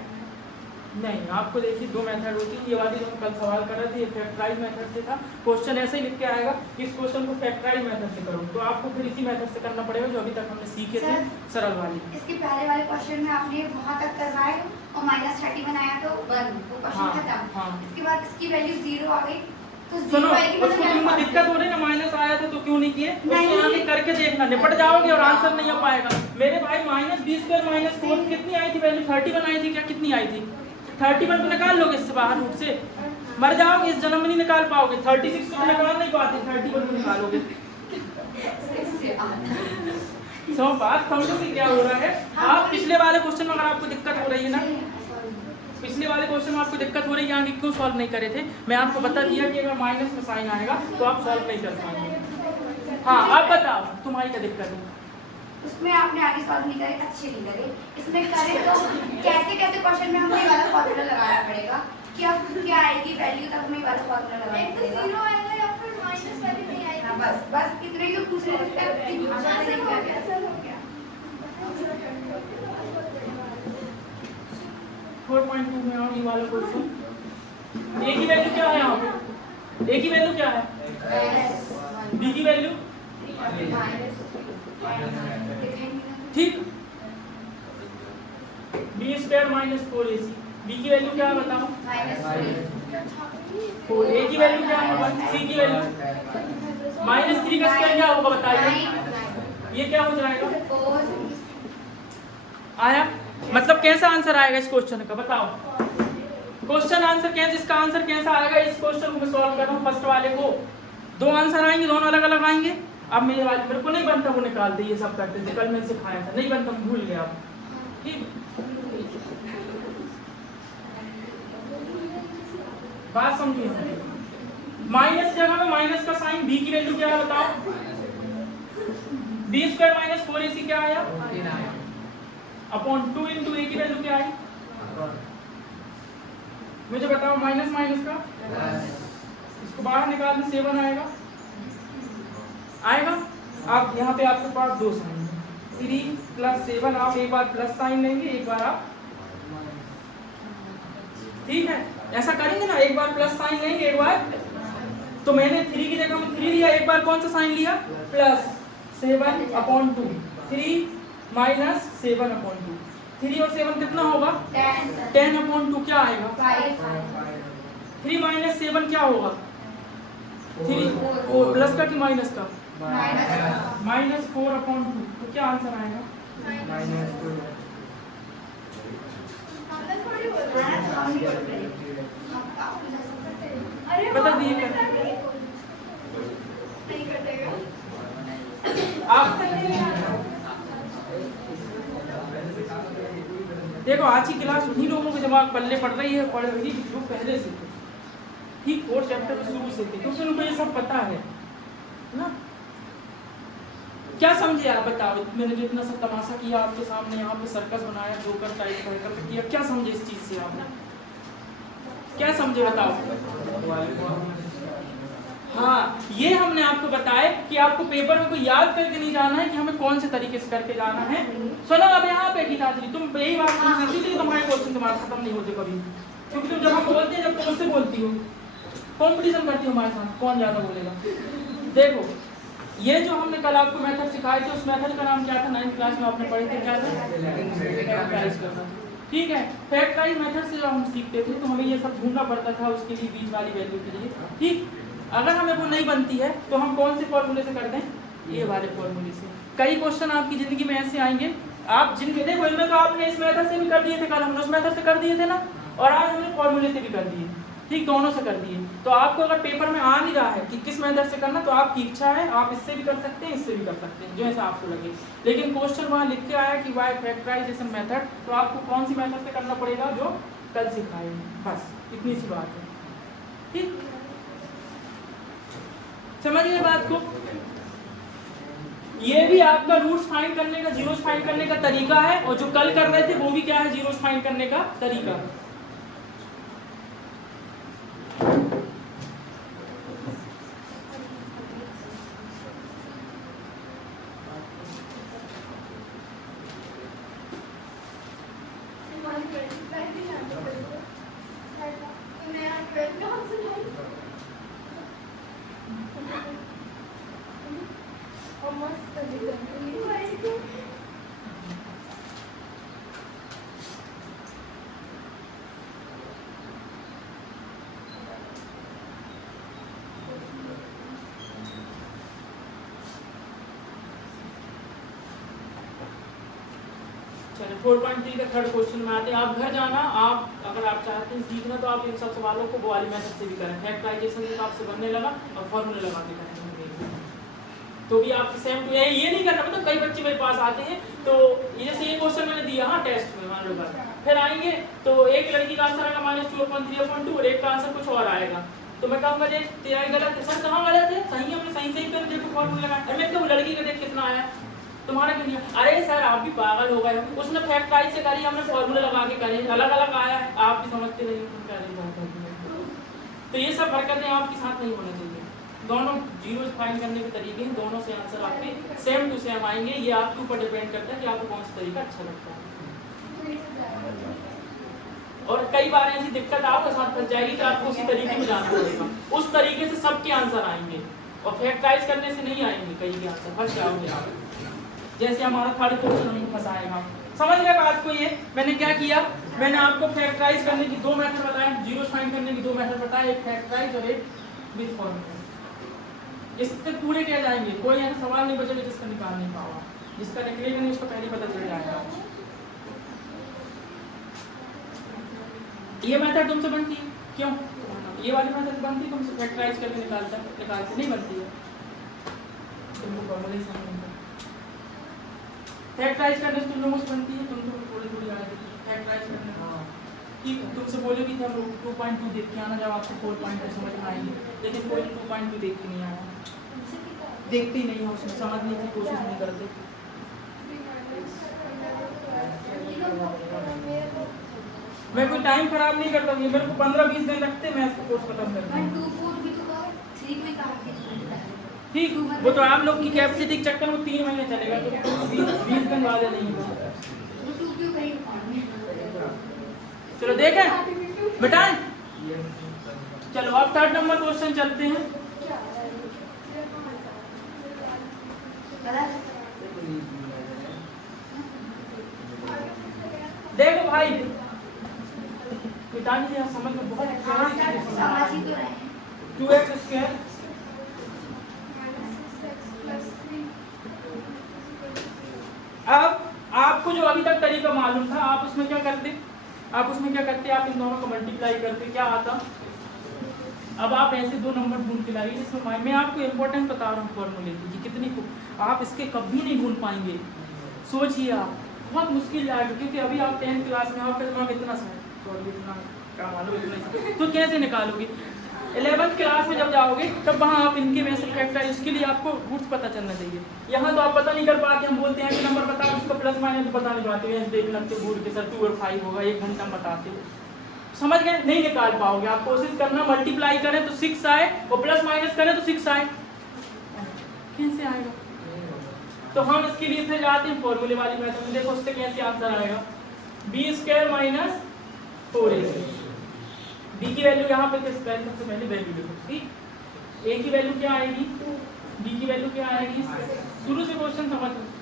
नहीं, आपको देखिए 2 मेथड होती है, ये वाली जो हम कल सवाल कर रहे थे ये फैक्टराइज मेथड से था। क्वेश्चन ऐसे ही लिख के आएगा कि इस क्वेश्चन को फैक्टराइज मेथड से करो, तो आपको फिर इसी मेथड से करना पड़ेगा जो अभी तक हमने सीखे थे, सरल वाली। इसके पहले वाले क्वेश्चन में आपने वहां तक करवाए और -30 बनाया तो 1, वो क्वेश्चन खत्म। इसके बाद इसकी वैल्यू 0 आ गई, तो 0 आएगी, उसको तुमको दिक्कत हो रही है ना, माइनस आया था तो क्यों नहीं किए, उसको आगे करके देखना, निपट जाओगे और आंसर नहीं आ पाएगा। मेरे भाई -b² - 4 कितनी आई थी वैल्यू, 31 आई थी क्या, कितनी आई थी 31 को निकाल लोगे इससे बाहर रूट से, मर जाओगे, इस जन्म में नहीं निकाल पाओगे। 36 को निकाल नहीं पाते, 31 को निकालोगे। सब बात समझो कि क्या हो रहा है। आप पिछले वाले क्वेश्चन में अगर आपको दिक्कत हो रही है ना, पिछले वाले क्वेश्चन में आपको दिक्कत हो रही है आगे क्यों सॉल्व नहीं करे थे, मैं आपको बता दिया कि अगर माइनस में साइन आएगा तो आप सॉल्व नहीं कर पाएंगे। हाँ, आप बताओ तुम्हारी क्या दिक्कत है। उसमें आपने आगे सॉल्व नहीं करे, अच्छे नहीं करे, इसमें करें तो कैसे कैसे क्वेश्चन में हमें ये वाला फॉर्मूला लगाना पड़ेगा, क्या आएगी वैल्यू तक हमें ये वाला फॉर्मूला लगाना एक तो पड़ेगा। 0 आएगा या फिर माइनस वाली नहीं आएगी। हाँ, बस इतना ही तो पूछ रहे थे। आंसर हो गया, आंसर हो गया। 4.2 में आओ, ये वाला क्वेश्चन। ए की वैल्यू क्या है यहाँ पे, ए की वैल्यू क्या है, बी की वैल्यू ठीक, b² - 4ac, b की वैल्यू क्या है बताओ, a की वैल्यू क्या है 1, c की वैल्यू -3 का स्क्वायर क्या होगा बताइए, ये क्या हो जाएगा, आया, मतलब कैसा आंसर आएगा इस क्वेश्चन का बताओ। क्वेश्चन आंसर कैसे, इसका आंसर कैसा आएगा, इस क्वेश्चन को मैं सॉल्व कर रहा हूँ फर्स्ट वाले को, 2 आंसर आएंगे, दोनों अलग अलग आएंगे। अब मेरे वाले मेरे को नहीं बनता वो निकालते, ये सब करते थे, कल मैंने सिखाया था, नहीं बनता, भूल गया आप। ठीक, बात समझिए, माइनस जगह में माइनस का साइन, बी की वैल्यू क्या है बताओ, b² - 4ac क्या आया अपॉन 2 इंटू ए की वैल्यू क्या आई, मुझे बताओ, माइनस माइनस का इसको बाहर निकालने 7 आएगा। आप यहाँ पे आपके पास 2 साइन है, 3 + 7, आप एक बार प्लस साइन लेंगे, एक बार आप, ठीक है ऐसा करेंगे ना, एक बार प्लस साइन लेंगे, एक बार, तो मैंने 3 की जगह में 3 लिया, एक बार कौन सा साइन लिया +7/2, 3 - 7/2, 3 और 7 कितना होगा 10/2, क्या आएगा 3 - 7 क्या होगा 3 प्लस का कि माइनस का, -4/2, तो क्या आंसर आएगा, आंसर थोड़ी बोल रहा है। अरे बता दिए क्या? नहीं कटेगा आप देखो, आज की क्लास उन्हीं लोगों के दिमाग पल्ले पड़ रही है, पढ़ रही जो पहले से थे, ठीक 4 चैप्टर में शुरू से थे, क्योंकि उनको ये सब पता है ना। क्या समझे आप बताओ, मैंने जो इतना सब तमाशा किया आपके सामने, यहाँ पे सर्कस बनाया, जोकर टाइप का किया, क्या समझे इस चीज से आपने, क्या समझे बताओ। हाँ, ये हमने आपको बताया कि आपको पेपर में कोई याद करके नहीं जाना है कि हमें कौन से तरीके से करके जाना है। सुनो, अब यहाँ पे की नाजरी, तुम यही बात समझती थी, तुम्हारे क्वेश्चन तुम्हारे खत्म नहीं होते कभी, क्योंकि तुम जब हम बोलते हैं, जब तुम मुझसे बोलती हो, कॉम्पिटिशन करती हो हमारे साथ, कौन ज्यादा बोलेगा। देखो, ये जो हमने कल आपको मेथड सिखाए थे, उस मेथड का नाम क्या था, 9th क्लास में आपने पढ़े थे, क्या था, ठीक है। फैक्टराइज मेथड से जब हम सीखते थे तो हमें ये सब ढूंढना पड़ता था उसके लिए, बीच वाली वैल्यू के लिए, ठीक। अगर हमें वो नहीं बनती है तो हम कौन से फॉर्मूले से कर दें, ये वाले फॉर्मूले से। कई क्वेश्चन आपकी ज़िंदगी में ऐसे आएंगे, आप जिनके देखो इनमें तो आपने इस मेथड से भी कर दिए थे, कल हमने उस मेथड से कर दिए थे ना, और आज हमने फॉर्मूले से भी कर दिए, ठीक, दोनों से कर दिए। तो आपको अगर पेपर में आ नहीं रहा है कि किस मेथड से करना, तो आपकी इच्छा है, आप इससे भी कर सकते हैं, इससे भी कर सकते हैं, जो ऐसा आपको लगे। लेकिन क्वेश्चन वहाँ लिख के आया कि बाय फैक्टराइजेशन मेथड, तो आपको कौन सी मेथड से करना पड़ेगा, जो कल सिखाएंगे, बस इतनी सी बात है, ठीक, समझिए बात को। ये भी आपका रूट्स फाइंड करने का, जीरोस फाइंड करने का तरीका है, और जो कल कर रहे थे वो भी क्या है, जीरोस फाइंड करने का तरीका। चलिए 4.3 का थर्ड क्वेश्चन में आते हैं। आप घर जाना, आप अगर आप चाहते हैं सीखना तो आप इन सब सवालों को वो वाली मेथड से भी करें, फैक्टराइजेशन के आपसे बनने लगा और फॉर्मूले लगा के करेंगे तो भी आप सेम टू ये नहीं करना। मतलब कई बच्चे मेरे पास आते हैं तो जैसे ये क्वेश्चन मैंने दिया हाँ टेस्ट में, मान लो फिर आएंगे तो एक लड़की का आंसर आएगा -2/3/2 और एक का आंसर कुछ और आएगा, तो मैं कहूँगा जे तेरा गलत है। सर कहाँ गलत है, सही हमने सही कर देखो फॉर्मूला लगा। अरे मैं कहूँ लड़की का देख कितना आया, तुम्हारा क्यों नहीं? अरे सर आप भी पागल हो गए, उसने फैक्टराइज से करी, हमने फॉर्मूला लगा के करे, अलग अलग आया है, आप भी समझते नहीं। तो ये सब हरकतें आपके साथ नहीं होनी चाहिए। दोनों जीरो फाइंड करने के तरीके हैं, दोनों से आंसर आपके सेम टू सेम आएंगे। ये आपके ऊपर डिपेंड करता है कि आपको कौन सा तरीका अच्छा लगता है। और कई बार ऐसी दिक्कत आपके साथ फंस जाएगी कि आपको उसी तरीके में जाना पड़ेगा, उस तरीके से सबके आंसर आएंगे और फैक्टराइज करने से नहीं आएंगे कई के आंसर, फंस जाओगे आप। जैसे हमारा थर्ड क्वेश्चन हमको फंसाएगा, समझ गए बात को। ये मैंने क्या किया, मैंने आपको फैक्टराइज करने की दो मेथड बताए, जीरो फाइंड करने की दो मेथड बताए, एक फैक्टराइज और एक विद फॉर्मूला। इससे पूरे क्या जाएंगे, कोई ऐसा सवाल नहीं बचेगा जिसका निकाल नहीं पाओगे, जिसका निकलेगा नहीं उसका पहले पता चल जाएगा। ये मेथड तुमसे बनती है क्यों, ये वाली मेथड बनती है तुमसे फैक्टराइज करके निकालते नहीं बनती है, तुमको फॉर्मूला ही समझ नहीं। फैक्टराइज करने से तुम लोगों से बनती है, तुमको थोड़ी आएगी फैक्टराइज करने कि तुमसे बोले कि हम 2.2 देख के आना, जब आपको 4.2 समझ में आएंगे, लेकिन कोई 2.2 देख के नहीं आया, देखते ही नहीं है, उसमें समझने की कोशिश नहीं करते। मैं कोई टाइम खराब नहीं करता हूँ, मेरे को 15-20 दिन लगते मैं इसको कोर्स खत्म करता हूँ। ठीक, वो तो आप लोग की कैपेसिटी के चक्कर में 3 महीने चलेगा, तो 20 दिन वाले नहीं होगा। चलो देखें बताएं, चलो अब थर्ड नंबर क्वेश्चन चलते हैं। देखो भाई पिताजी जी समझ में बहुत 2x²। अब आपको जो अभी तक तरीका मालूम था, आप उसमें क्या करते, आप इन दोनों को मल्टीप्लाई करते, क्या आता। अब आप ऐसे दो नंबर ढूंढ के लाइए जिसमें मैं आपको इम्पोर्टेंट बता रहा हूँ फॉर्मूले की, कितनी आप इसके कभी नहीं ढूंढ पाएंगे। सोचिए आप, बहुत मुश्किल जाएगा, क्योंकि अभी आप 10th क्लास में, आपका दिमाग इतना क्या मालूम, तो कैसे निकालोगे। 11th क्लास में जब जाओगे तब वहाँ आप इनके में से फैक्टर, इसके लिए आपको रूट्स पता चलना चाहिए। यहाँ तो आप पता नहीं कर पाते, हम बोलते हैं कि नंबर बताओ, उसका प्लस माइनस बता नहीं पाते, देख लगते बोर्ड के सर 2 और 5 होगा, 1 घंटा में बताते हो, समझ गए, नहीं निकाल पाओगे। आप कोशिश करना मल्टीप्लाई करें तो 6 आए और प्लस माइनस करें तो 6 आए, कैसे आएगा। तो हम इसके लिए फिर जाते हैं फॉर्मूले वाली मेथड में, देखो उससे कैसे आंसर आएगा, b² - 4ac। b की वैल्यू यहाँ पे सबसे पहले वैल्यू लिखो, ठीक। a की वैल्यू क्या आएगी, b की वैल्यू क्या आएगी। शुरू से क्वेश्चन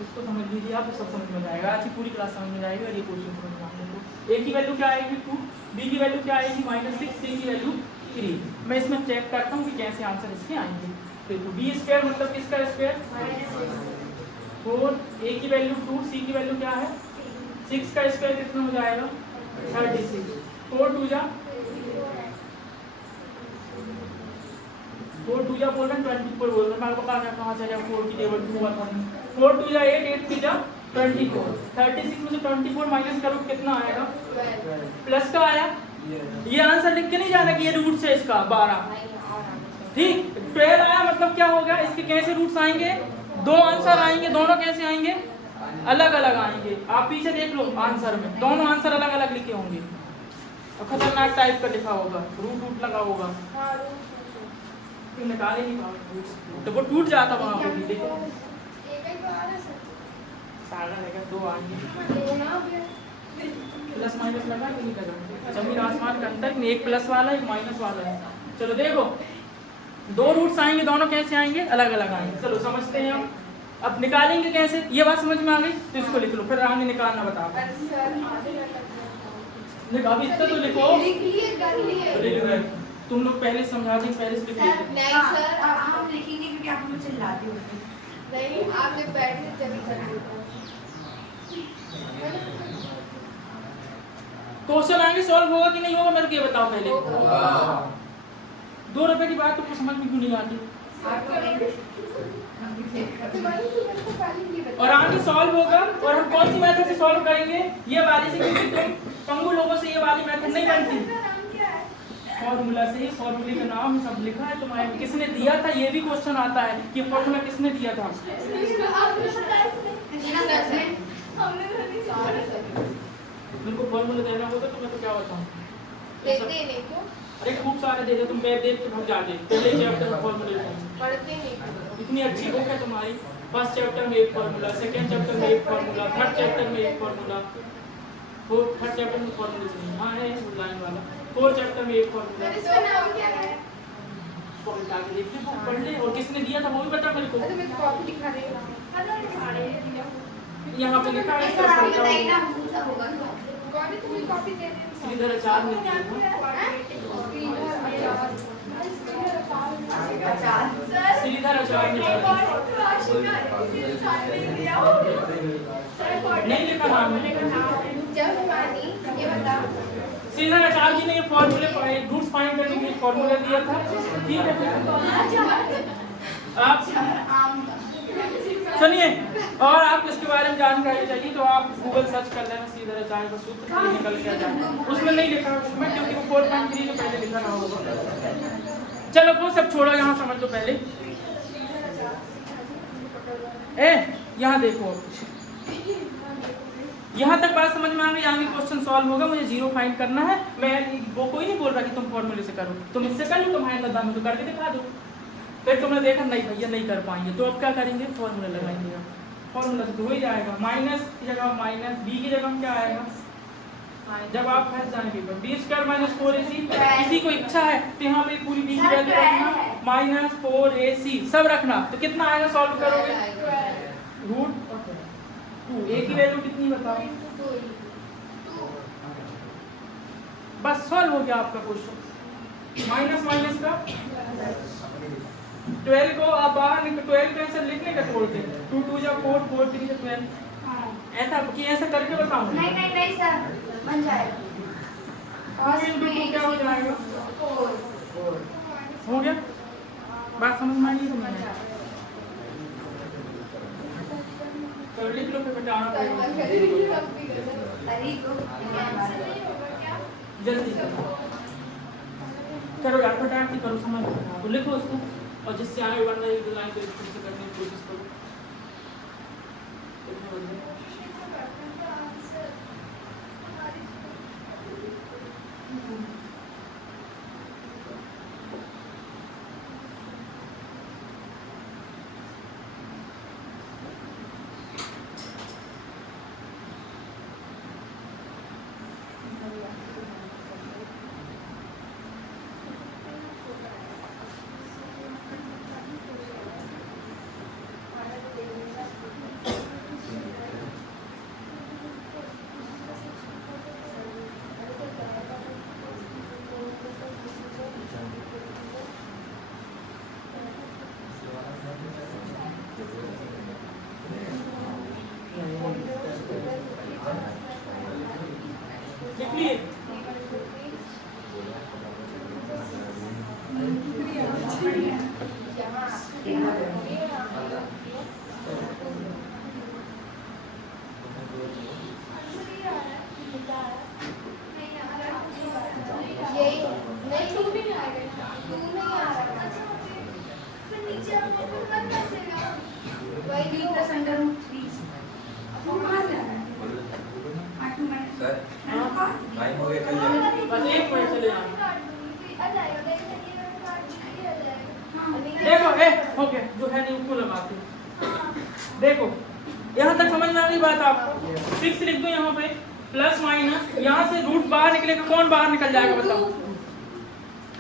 इसको समझ लीजिए, आप सब समझ में जाएगा, आज की पूरी क्लास समझ में जाएगी और ये क्वेश्चन समझ में आएगा। a की वैल्यू क्या आएगी 2, b की वैल्यू क्या आएगी -6, c की वैल्यू 3। मैं इसमें चेक करता हूँ कि कैसे आंसर इसके आएंगे। देखो बी स्क्वायर मतलब किसका स्क्वायर 4, ए की वैल्यू 2, सी की वैल्यू क्या है 6 का स्क्वायर कितना हो जाएगा 36। 4 2 जा 4 2 जा बोल रहे हैं 24 बोल रहे हैं। मैं आपको कहाँ से आया 4 की टेबल 2 हुआ था 4 2 जा 8, 8 3 जा 24। 36 में से 24 माइनस करो कितना आएगा प्लस का आया। ये आंसर लिख के नहीं जाना कि ये रूट है इसका 12, ठीक। 12 आया मतलब क्या होगा इसके कैसे रूट्स आएंगे 2 आंसर आएंगे, दोनों कैसे आएंगे अलग अलग आएंगे। आप पीछे देख लो आंसर में दोनों आंसर अलग अलग लिखे होंगे और खतरनाक टाइप का लिखा होगा रूट रूट लगा होगा तो निकाले नहीं पाओगे तो वो टूट जाता वहां पे भी। देखो सागर है 2 आएंगे प्लस माइनस लगा कि नहीं लगा जमीन आसमान का अंतर में एक प्लस वाला एक माइनस वाला है। चलो देखो 2 रूट्स आएंगे दोनों कैसे आएंगे अलग अलग आएंगे। चलो समझते हैं हम अब निकालेंगे कैसे ये बात समझ में आ गई तो इसको लिख लो फिर आगे निकालना बताओ। अभी इतना तो लिखो लिख रहे तुम लोग पहले समझा दें पहले से लिख लेते। नहीं सर हम लिखेंगे क्योंकि आप हमें चिल्लाते होते हैं। नहीं आप जब बैठे तभी कर क्वेश्चन आगे सॉल्व होगा कि नहीं होगा मेरे को ये बताओ पहले। 2 रुपए की बात तुमको समझ में क्यों नहीं आती और आगे सॉल्व होगा और हम कौन सी मेथड से सॉल्व करेंगे ये वाली से क्योंकि तुम पंगु लोगों से ये वाली मेथड नहीं बनती। फॉर्मूला से फॉर्मूले का नाम सब लिखा है तुम्हारे किसने दिया था ये भी क्वेश्चन आता है कि फॉर्मूला किसने दिया था। तुमको फॉर्मूला देना होता तो मैं तो क्या बताऊं अरे खूब सारे दे दे तुम बैठ देख के भाग जाते पहले चैप्टर में फॉर्मूले पढ़ते नहीं इतनी अच्छी बुक है तुम्हारी। फर्स्ट चैप्टर में एक फॉर्मूला सेकंड चैप्टर में एक फॉर्मूला थर्ड चैप्टर में एक फॉर्मूला थर्ड चैप्टर में फॉर्मूला नहीं हाँ है लाइन वाला 4 चैप्टर में एक फॉर्मूला इसका नाम क्या है पढ़ ले और किसने दिया था वो भी बता मेरे को। मैं कॉपी दिखा रही हूं यहाँ पे लिखा है ऐसा आप बताइए ना भूलता होगा तो कॉपी तुम्हें कॉपी दे रही हूं श्रीधर आचार्य ने दिया था श्रीधर आचार्य ने नहीं लिखा नाम जब मानी ये बता श्रीधर आचार्य जी ने ये फॉर्मूले रूट्स फाइंड करने के लिए फॉर्मूला दिया था ठीक है। आप सुनिए और आप इसके बारे में जानकारी चाहिए तो आप गूगल सर्च कर लेना श्रीधर आचार्य का सूत्र निकल के आ जाए उसमें नहीं लिखा उसमें क्योंकि वो 4.3 जो पहले लिखा ना होगा। चलो वो सब छोड़ो यहाँ समझ लो पहले यहाँ देखो यहाँ तक बात समझ में आ गई आगे क्वेश्चन सॉल्व होगा मुझे 0 फाइंड करना है। मैं वो कोई नहीं बोल रहा कि तुम फॉर्मूले से करो तुम इससे कर लो तुम्हारे लद्दाख में तो करके दिखा दो फिर तुमने देखा नहीं भैया नहीं कर पाएंगे तो अब क्या करेंगे फॉर्मूला लगाएंगे। फॉर्मूला से तो हो ही जाएगा माइनस की जगह माइनस बी की जगह क्या आएगा जब आप फंस जाएंगे बी स्क्वायर माइनस 4ac किसी को इच्छा है तो यहाँ पे पूरी बी की वैल्यू रखना माइनस 4ac सब रखना तो कितना आएगा सॉल्व करोगे रूट 2 a की वैल्यू कितनी बताओ बस सॉल्व हो गया आपका क्वेश्चन। माइनस माइनस का 12 को आप बाहर निकल 12 को ऐसा लिखने का छोड़ दे 2 2 जा 4 4 3 जा 12 ऐसा कि ऐसा करके बताऊं नहीं सर बन जाएगा और क्या हो जाएगा 4 हो गया बात समझ में आई तुम्हें तो लिख लो फिर बताना पड़ेगा जल्दी करो यार फटाफट करो समझ तो लिखो उसको और जिससे आगे बढ़ रही है लाइन को स्पीड से करने की कोशिश करो। लिख लिए? बस एक मिनट चले जाओ। देखो ओके जो है नहीं उसको लगाते। देखो यहाँ तक समझ में आ रही बात आपको? 6 लिख दो यहाँ पे प्लस माइनस, यहाँ से रूट बाहर निकलेगा, कौन बाहर निकल जाएगा बताओ?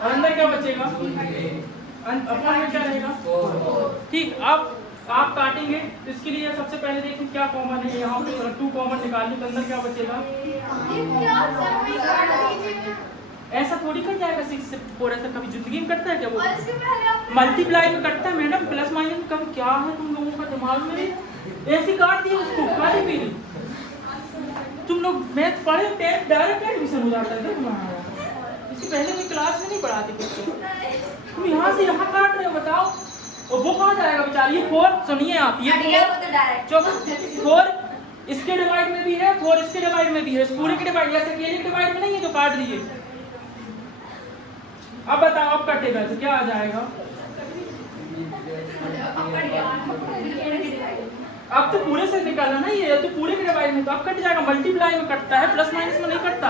और अंदर क्या बचेगा? अपना में क्या रहेगा? ठीक, अब आप काटेंगे तो इसके लिए सबसे पहले देखिए क्या कॉमन है। यहाँ पे 2 कॉमन निकाल लो तो अंदर क्या बचेगा? ऐसा थोड़ी कट जाएगा 6 से 4, ऐसा कभी जिंदगी में कटता है क्या? वो मल्टीप्लाई में कटता है मैडम, प्लस माइनस कब क्या है तुम लोगों का दिमाग में? ऐसे काट दिए उसको, काटे मेरी तुम लोग मैथ पढ़े, डायरेक्ट एडमिशन हो जाता है तुम्हारा। इससे पहले कोई क्लास में नहीं पढ़ाते कुछ, तुम यहाँ से यहाँ काट रहे हो बताओ। और वो कहाँ जाएगा बेचारी? ये 4 सुनिए आप, ये 4 इसके डिवाइड में भी है, 4 इसके डिवाइड में भी है, पूरे के डिवाइड, ऐसे अकेले के डिवाइड में नहीं है जो काट दिए। अब बताओ अब कटेगा तो क्या आ जाएगा? अब तो पूरे से निकाला ना, ये तो पूरे के डिवाइड में, तो अब कट जाएगा। मल्टीप्लाई में कटता है, प्लस माइनस में नहीं कटता।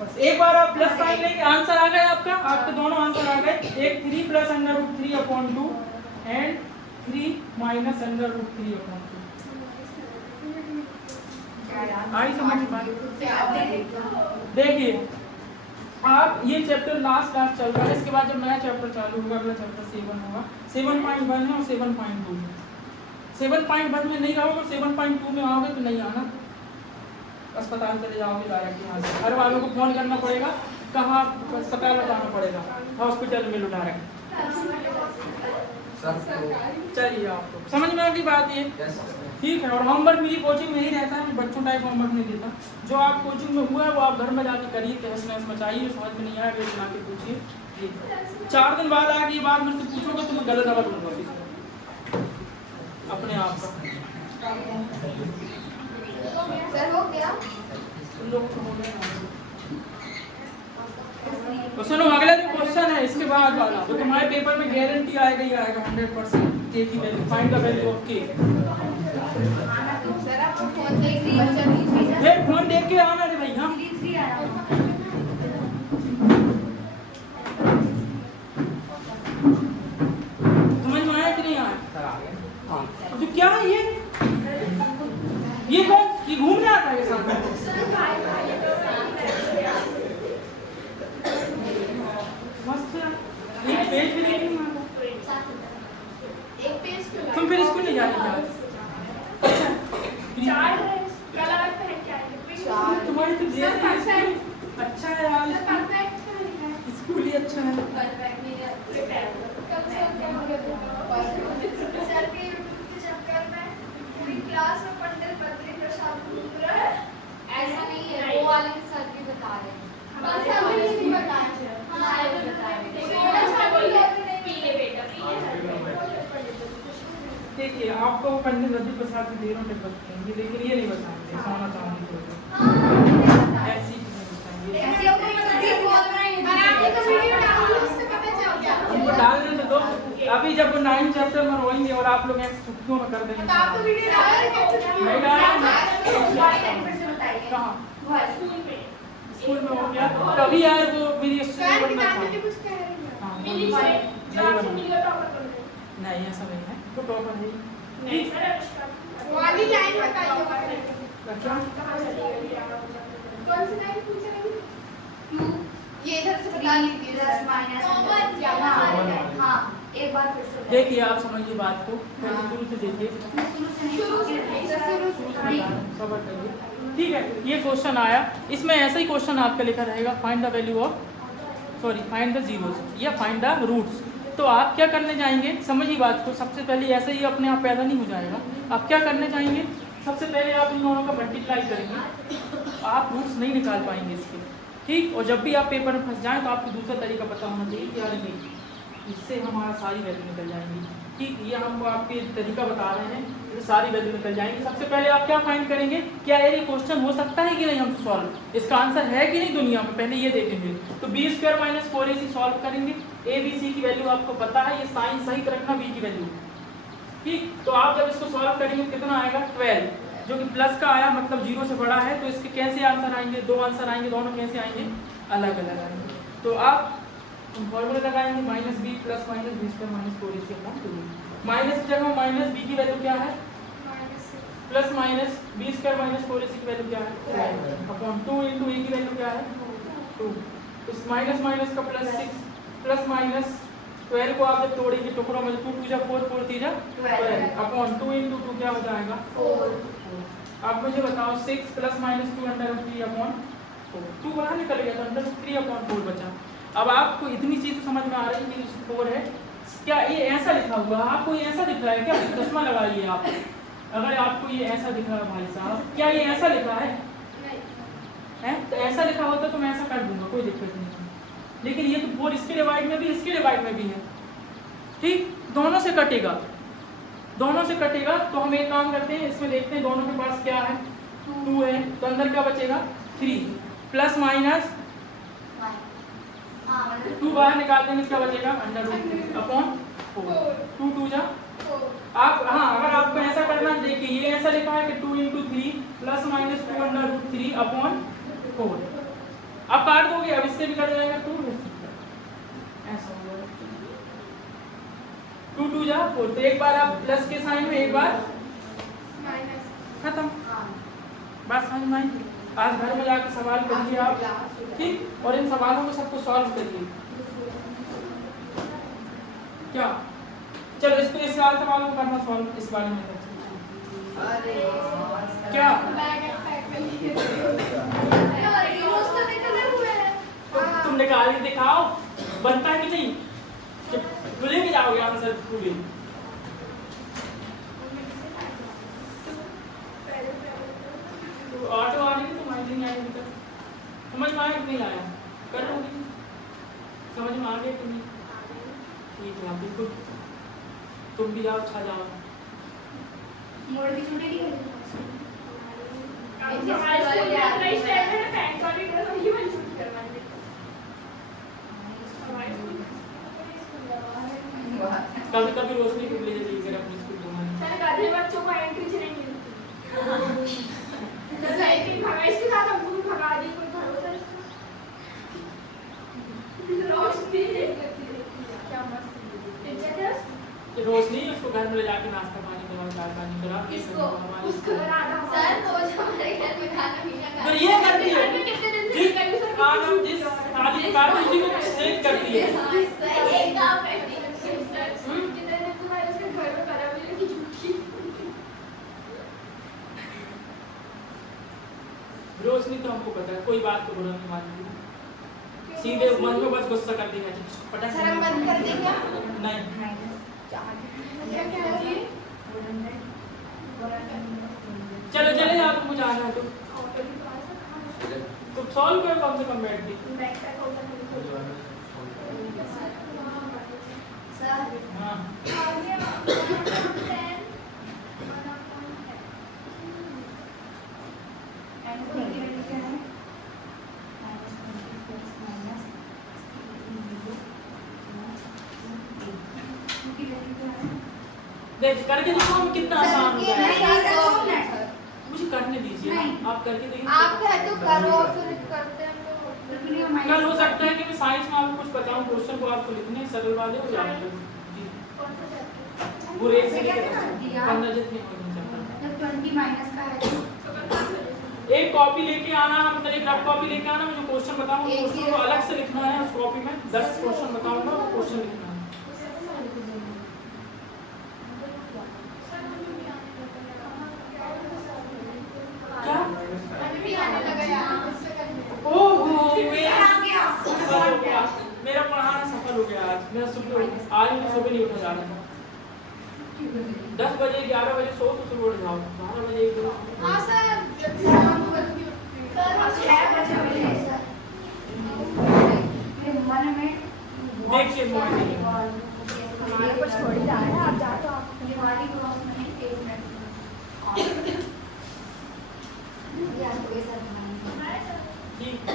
बस एक बार आप प्लस साइन लेंगे, आंसर आ गया आपका, आपके दोनों आंसर आ गए। एक 3 plus under root 3/2 and 3 minus under root 3/2। आई समझ में? देखिए आप ये चैप्टर लास्ट क्लास चल रहा है, इसके बाद जब नया चैप्टर चालू होगा, अगला चैप्टर 7 होगा। 7.1 है और 7.2 है। 7.1 में नहीं रहोगे, 7.2 में आओगे तो नहीं आना, अस्पताल चले जाओगे डायरेक्ट यहाँ से। हर वालों को फोन करना पड़ेगा, कहाँ अस्पताल बताना पड़ेगा, हॉस्पिटल में लो डायरेक्ट। चलिए आपको समझ में आ गई बात ये? ठीक है। और होमवर्क मेरी कोचिंग में ही रहता है, मैं बच्चों टाइप होमवर्क नहीं देता। जो आप कोचिंग में हुआ है वो आप घर में जाके करिए, तहस नहस मचाइए, समझ में नहीं आया वे बना के पूछिए। 4 दिन बाद आके ये बात मुझसे पूछोगे तो मैं गलत रबड़ दूंगा अपने आप का। हो गया? तो सुनो अगला जो क्वेश्चन है इसके बाद वाला, तो तुम्हारे पेपर में गारंटी आएगा ही आएगा 100% के की value, find the value of के। सर आप फोन देख लीजिए। ये फोन देख के आना रे भैया। समझ में आया कि नहीं आया? तो क्या है ये कौन ये घूमने आता है साथ में? मस्त है। एक पेज भी नहीं है। एक पेज क्यों? तुम फिर स्कूल नहीं जाती क्या? चार है, क्या लगता है क्या है? तुम्हारी तो देर है। अच्छा है यार, परफेक्ट है। स्कूल ही अच्छा है। परफेक्ट मेरे प्रिपेयर कब से क्या हो गया? सर के यूट्यूब के चक्कर में पूरी क्लास में पंडित बद्री प्रसाद घूम रहा है। ऐसा नहीं है, वो वाले सर भी बता रहे हैं। बस हमें नहीं बताया। हमारे भी बता रहे हैं। सोना चांदी पीले बेटा पीले। देखिए आपको वो पंडित बद्री प्रसाद की देरों टिप्पणी देंगे, लेकिन ये नहीं बताएंगे सोना चांदी को। ऐसी ऐसे कोई मतलब बोल रहे हैं। बनाने का वीडियो डालो, उससे पता चल गया। उनको डालने तो दो। अभी जब वो 9 चैप्टर में रोएंगे और आप लोग ऐसे छुट्टियों में कर देंगे। तो आप तो वीडियो डालो नहीं डालेंगे। कहाँ? स्कूल में। स्कूल में हो गया तभी यार वो मेरी सर बनना किताब था। में कुछ कह रही है। हाँ, मिली नहीं से बनना। जो आपसे मिलेगा टॉपर कर दो। नहीं ऐसा नहीं है, वो टॉपर है। नहीं सर वाली लाइन बताइए। अच्छा कहाँ चली गई? कौन सी लाइन पूछ रही है? 2 ये इधर से बता दीजिए। प्लस माइनस कॉमन क्या है? हाँ एक बार फिर से देखिए आप समझिए बात को, पहले शुरू से देखिए, शुरू से सबर करिए। ठीक है, ये क्वेश्चन आया, इसमें ऐसा ही क्वेश्चन आपका लिखा रहेगा find the value of find the zeros या फाइंड द रूट्स। तो आप क्या करने जाएंगे, समझिए बात को। सबसे पहले ऐसे ही अपने आप पैदा नहीं हो जाएगा। आप क्या करने जाएंगे, सबसे पहले आप इन दोनों का मल्टीप्लाई करेंगे। आप रूट्स नहीं निकाल पाएंगे इसके, ठीक। और जब भी आप पेपर में फंस जाएं तो आपको दूसरा तरीका पता होना चाहिए कि यार नहीं, इससे हमारा सारी वैल्यू निकल जाएंगी, ठीक। ये हम आपके तरीका बता रहे हैं, तो सारी वैल्यू निकल जाएंगी। सबसे पहले आप क्या फाइंड करेंगे, क्या ये क्वेश्चन हो सकता है कि नहीं हमसे सॉल्व, इसका आंसर है कि नहीं दुनिया में, पहले ये देखेंगे। तो b² - 4ac सॉल्व करेंगे। a b c की वैल्यू आपको पता है, ये साइन सहित रखना b की वैल्यू, ठीक। तो आप जब इसको सॉल्व करेंगे कितना आएगा 12, जो कि प्लस का आया मतलब 0 से बड़ा है, तो इसके कैसे आंसर आएंगे, 2 आंसर आएंगे, दोनों कैसे आएंगे, अलग अलग आएंगे। तो आप फॉर्मूला लगाएंगे -b + -b² - 4ac/2। माइनस की जगह माइनस b की वैल्यू क्या है, प्लस माइनस b² - 4ac की वैल्यू क्या है, अपॉन 2 × a की वैल्यू क्या है 2। तो माइनस माइनस का प्लस 6 प्लस माइनस 12 को आप जब तोड़ेंगे टुकड़ों में, 2 × 2 = 4 4 × 3 = 12 अपॉन 2 × 2 क्या हो जाएगा 4। आप मुझे बताओ 6 + -2 √3 अपॉन 4, 2 बाहर निकल गया तो √3 अपॉन 4 बचा। अब आपको इतनी चीज समझ में आ रही है कि 4 है, क्या ये ऐसा लिखा हुआ है, आपको ये ऐसा दिख रहा है क्या, चश्मा लगाइए आप, अगर आपको ये ऐसा दिख रहा है भाई साहब, क्या ये ऐसा लिखा है, तो ऐसा लिखा होता तो मैं ऐसा कर दूंगा, कोई दिक्कत नहीं है। लेकिन ये तो 4 इसके डिवाइड में भी इसके डिवाइड में भी है, ठीक, दोनों से कटेगा, दोनों से कटेगा। तो हम एक काम करते हैं, इसमें देखते हैं दोनों के पास क्या है, 2 है, तो अंदर क्या बचेगा 3 प्लस माइनस 2 बाहर निकाल देंगे, क्या बचेगा √3 अपॉन 4, 2 2 जा आप, हाँ अगर आपको ऐसा करना, देखिए ये ऐसा लिखा है कि 2 × 3 प्लस माइनस 2 √3 अपॉन 4, अब काट दोगे, अब इससे भी कट जाएगा 2, ऐसा हो जाएगा 2 2 जा 4। तो एक बार आप प्लस के साइन में, एक बार खत्म, बस समझ में आई। आज घर में जाकर सवाल करिए आप, ठीक, और इन सवालों को सबको सॉल्व करिए, क्या चलो इसको इस सवालों को करना सॉल्व, इस बारे में क्या तुम निकाल के दिखाओ, बनता है कि नहीं, भूले भी जाओगे आंसर पूरे। ऑटो आ रही है तो माइंड नहीं आएगी, तक समझ में आया कि नहीं आया, कर लोगी, समझ में आ गया कि नहीं, ठीक है बिल्कुल, तुम भी जाओ, अच्छा जाओ, मोड़ की छुट्टी नहीं कभी कभी रोशनी को ले जाइए अपने स्कूल घुमाने, बच्चों को एंट्री नहीं मिलती, इसके साथ हम भगा दी, कोई भरोसा रोशनी क्या मस्त रोशनी उसको घर में ले जाके नाश्ता पानी दवा चाय पानी करा, इसको उसको बनाना सर, रोज हमारे घर में खाना पीना तो ये करती है, कितने दिन से जिस खाना जिस खाली कार उसी को सेव करती है, एक काम करती है कितने दिन तुम्हारे उसके घर में करा मिले की झूठी रोशनी तो हमको पता है, कोई बात को बुरा नहीं मानती, सीधे मन को बस गुस्सा कर देगा, पटक सर हम बंद कर दें क्या, नहीं क्या कह रही है, चलो चले आप मुझे आना है तो सॉल्व करो कम से कम बैठ के, सर हाँ देख करके देखो हम कितना आसान हो गया है, मुझे करने दीजिए, आप करके देखिए, आप कहे तो करो, फिर करते हैं तो कल हो सकता है कि मैं साइंस में आपको कुछ बताऊं, क्वेश्चन को आपको लिखने सरल वाले हो जाएंगे, वो रेट से लेकर 15 जितने हो 20 माइनस का है, एक कॉपी लेके आना, मतलब एक रफ कॉपी लेके आना, मैं जो क्वेश्चन बताऊंगा क्वेश्चन को अलग से लिखना है, उस कॉपी में 10 क्वेश्चन बताऊंगा, वो क्वेश्चन लिखना है। क्या ओहो मेरा पढ़ाना सफल हो गया आज, मेरा सुबह आज मैं सुबह नहीं उठा जा रहा था, 10 बजे 11 बजे सो तो सुबह उठ जाओ, 12 बजे हाँ सर ठीक है,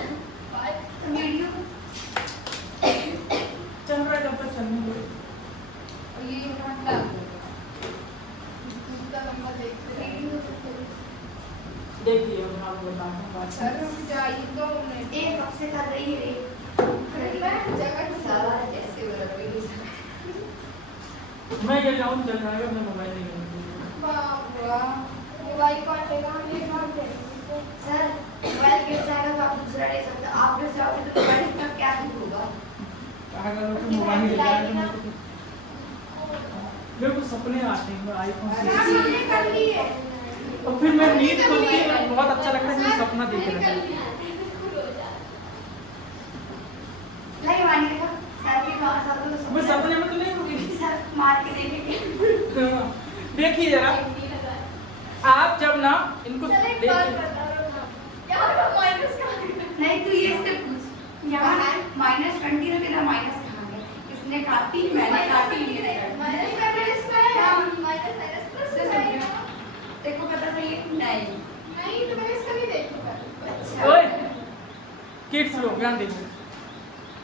वीडियो चल रहा है जब तक चलने दो। और ये घंटा दूसरा नंबर देखते हैं। देखिए मैं आपको बताता हूँ बात। सर रुक जाइए 2 मिनट। एक कब से कर रही है मैं जगह सारा ऐसे हो रहा है। मैं ये जाऊँ चल रहा है, मैं मोबाइल नहीं करूँगी। बाबा मोबाइल कौन लेगा? हम ये कौन देंगे? सर मोबाइल गिर जाएगा तो आप दूसरा ले सकते हो, आप गिर जाओगे तो मोबाइल का क्या दुख होगा? अगर तो मोबाइल ले जाएगा तो मेरे को सपने आते हैं आईफोन से। हाँ, हमने कर ली है। और फिर मैं नींद खुलती है, बहुत अच्छा लगता है कि मैं सपना देख रहा था। नहीं मानी देखो सर की बात सब मैं सपने में तो नहीं होगी। सर मार के देखेंगे। देखिए जरा, आप जब ना इनको चल एक देखिए, बात बता रहा हूँ यार, वो माइनस का नहीं तू ये इससे पूछ यहाँ -20 तो तेरा माइनस कहाँ है? इसने काटी मैंने काटी माइनस का प्लस का है, हम माइनस माइनस प्लस का है। देखो पता नहीं नहीं नहीं तो मैं इसका भी देखूंगा। अच्छा ओए किड्स लोग ध्यान देखो,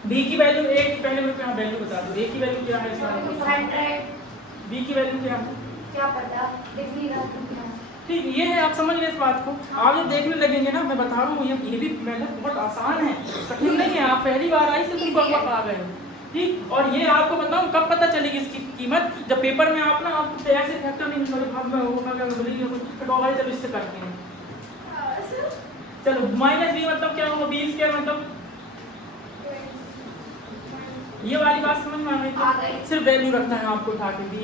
बी की वैल्यू ए की पहले मैं क्या वैल्यू बता दूं, ए की वैल्यू क्या है इसका, 100 बी की वैल्यू क्या है? क्या पता देख नहीं रहा तुम क्या ठीक ये है, आप समझ गए इस बात को। आप जब देखने लगेंगे ना, मैं बता रहा हूँ ये भी मेहनत बहुत आसान है, कठिन नहीं है। आप पहली बार आई से तुम कब आ गए हो, ठीक। और ये आपको बताऊँ कब पता चलेगी इसकी कीमत, जब पेपर में आप ना आपको ऐसे फैक्टर नहीं निकले भाग में होगा कटौगाई जब इससे करते हैं। चलो -b मतलब क्या होगा, b² मतलब ये वाली बात समझ में आ गई। सिर्फ वैल्यू रखना है आपको उठा के, b²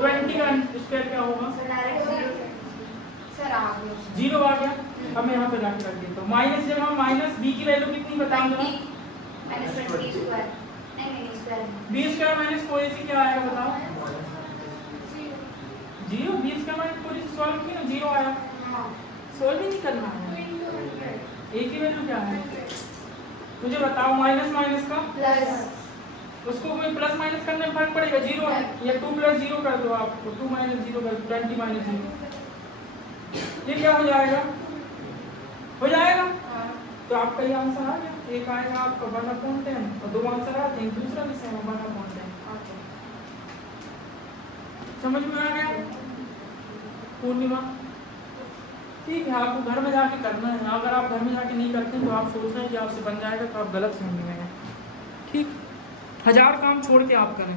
20 का स्क्वायर क्या होगा, सर आ गया 0 आ गया। अब मैं यहाँ पे रख देता हूँ माइनस, जब हम माइनस b की वैल्यू कितनी बताऊंगा, -20 स्क्वायर नहीं स्क्वायर b² माइनस कोई सी क्या आएगा बताओ, 0। b² माइनस कोई सी सॉल्व की ना 0 आया, सॉल्व ही नहीं करना है। a की वैल्यू क्या है मुझे बताओ, माइनस माइनस का प्लस उसको कोई प्लस माइनस करने में फर्क पड़ेगा, 0 है या 2 + 0 कर दो, आप 2 - 0 कर 20 - 0, ये क्या हो जाएगा, हो जाएगा। तो आपका ये आंसर आ गया, एक आएगा आपका 1/10 और 2 आंसर आते हैं, दूसरा भी सेम 1/10। समझ में आ गया पूर्णिमा? ठीक है, आपको घर में जाके करना है। अगर आप घर में जाके नहीं करते तो आप सोच रहे हैं कि आपसे बन जाएगा, तो आप गलत समझ में हैं। ठीक, 1000 काम छोड़ के आप करें।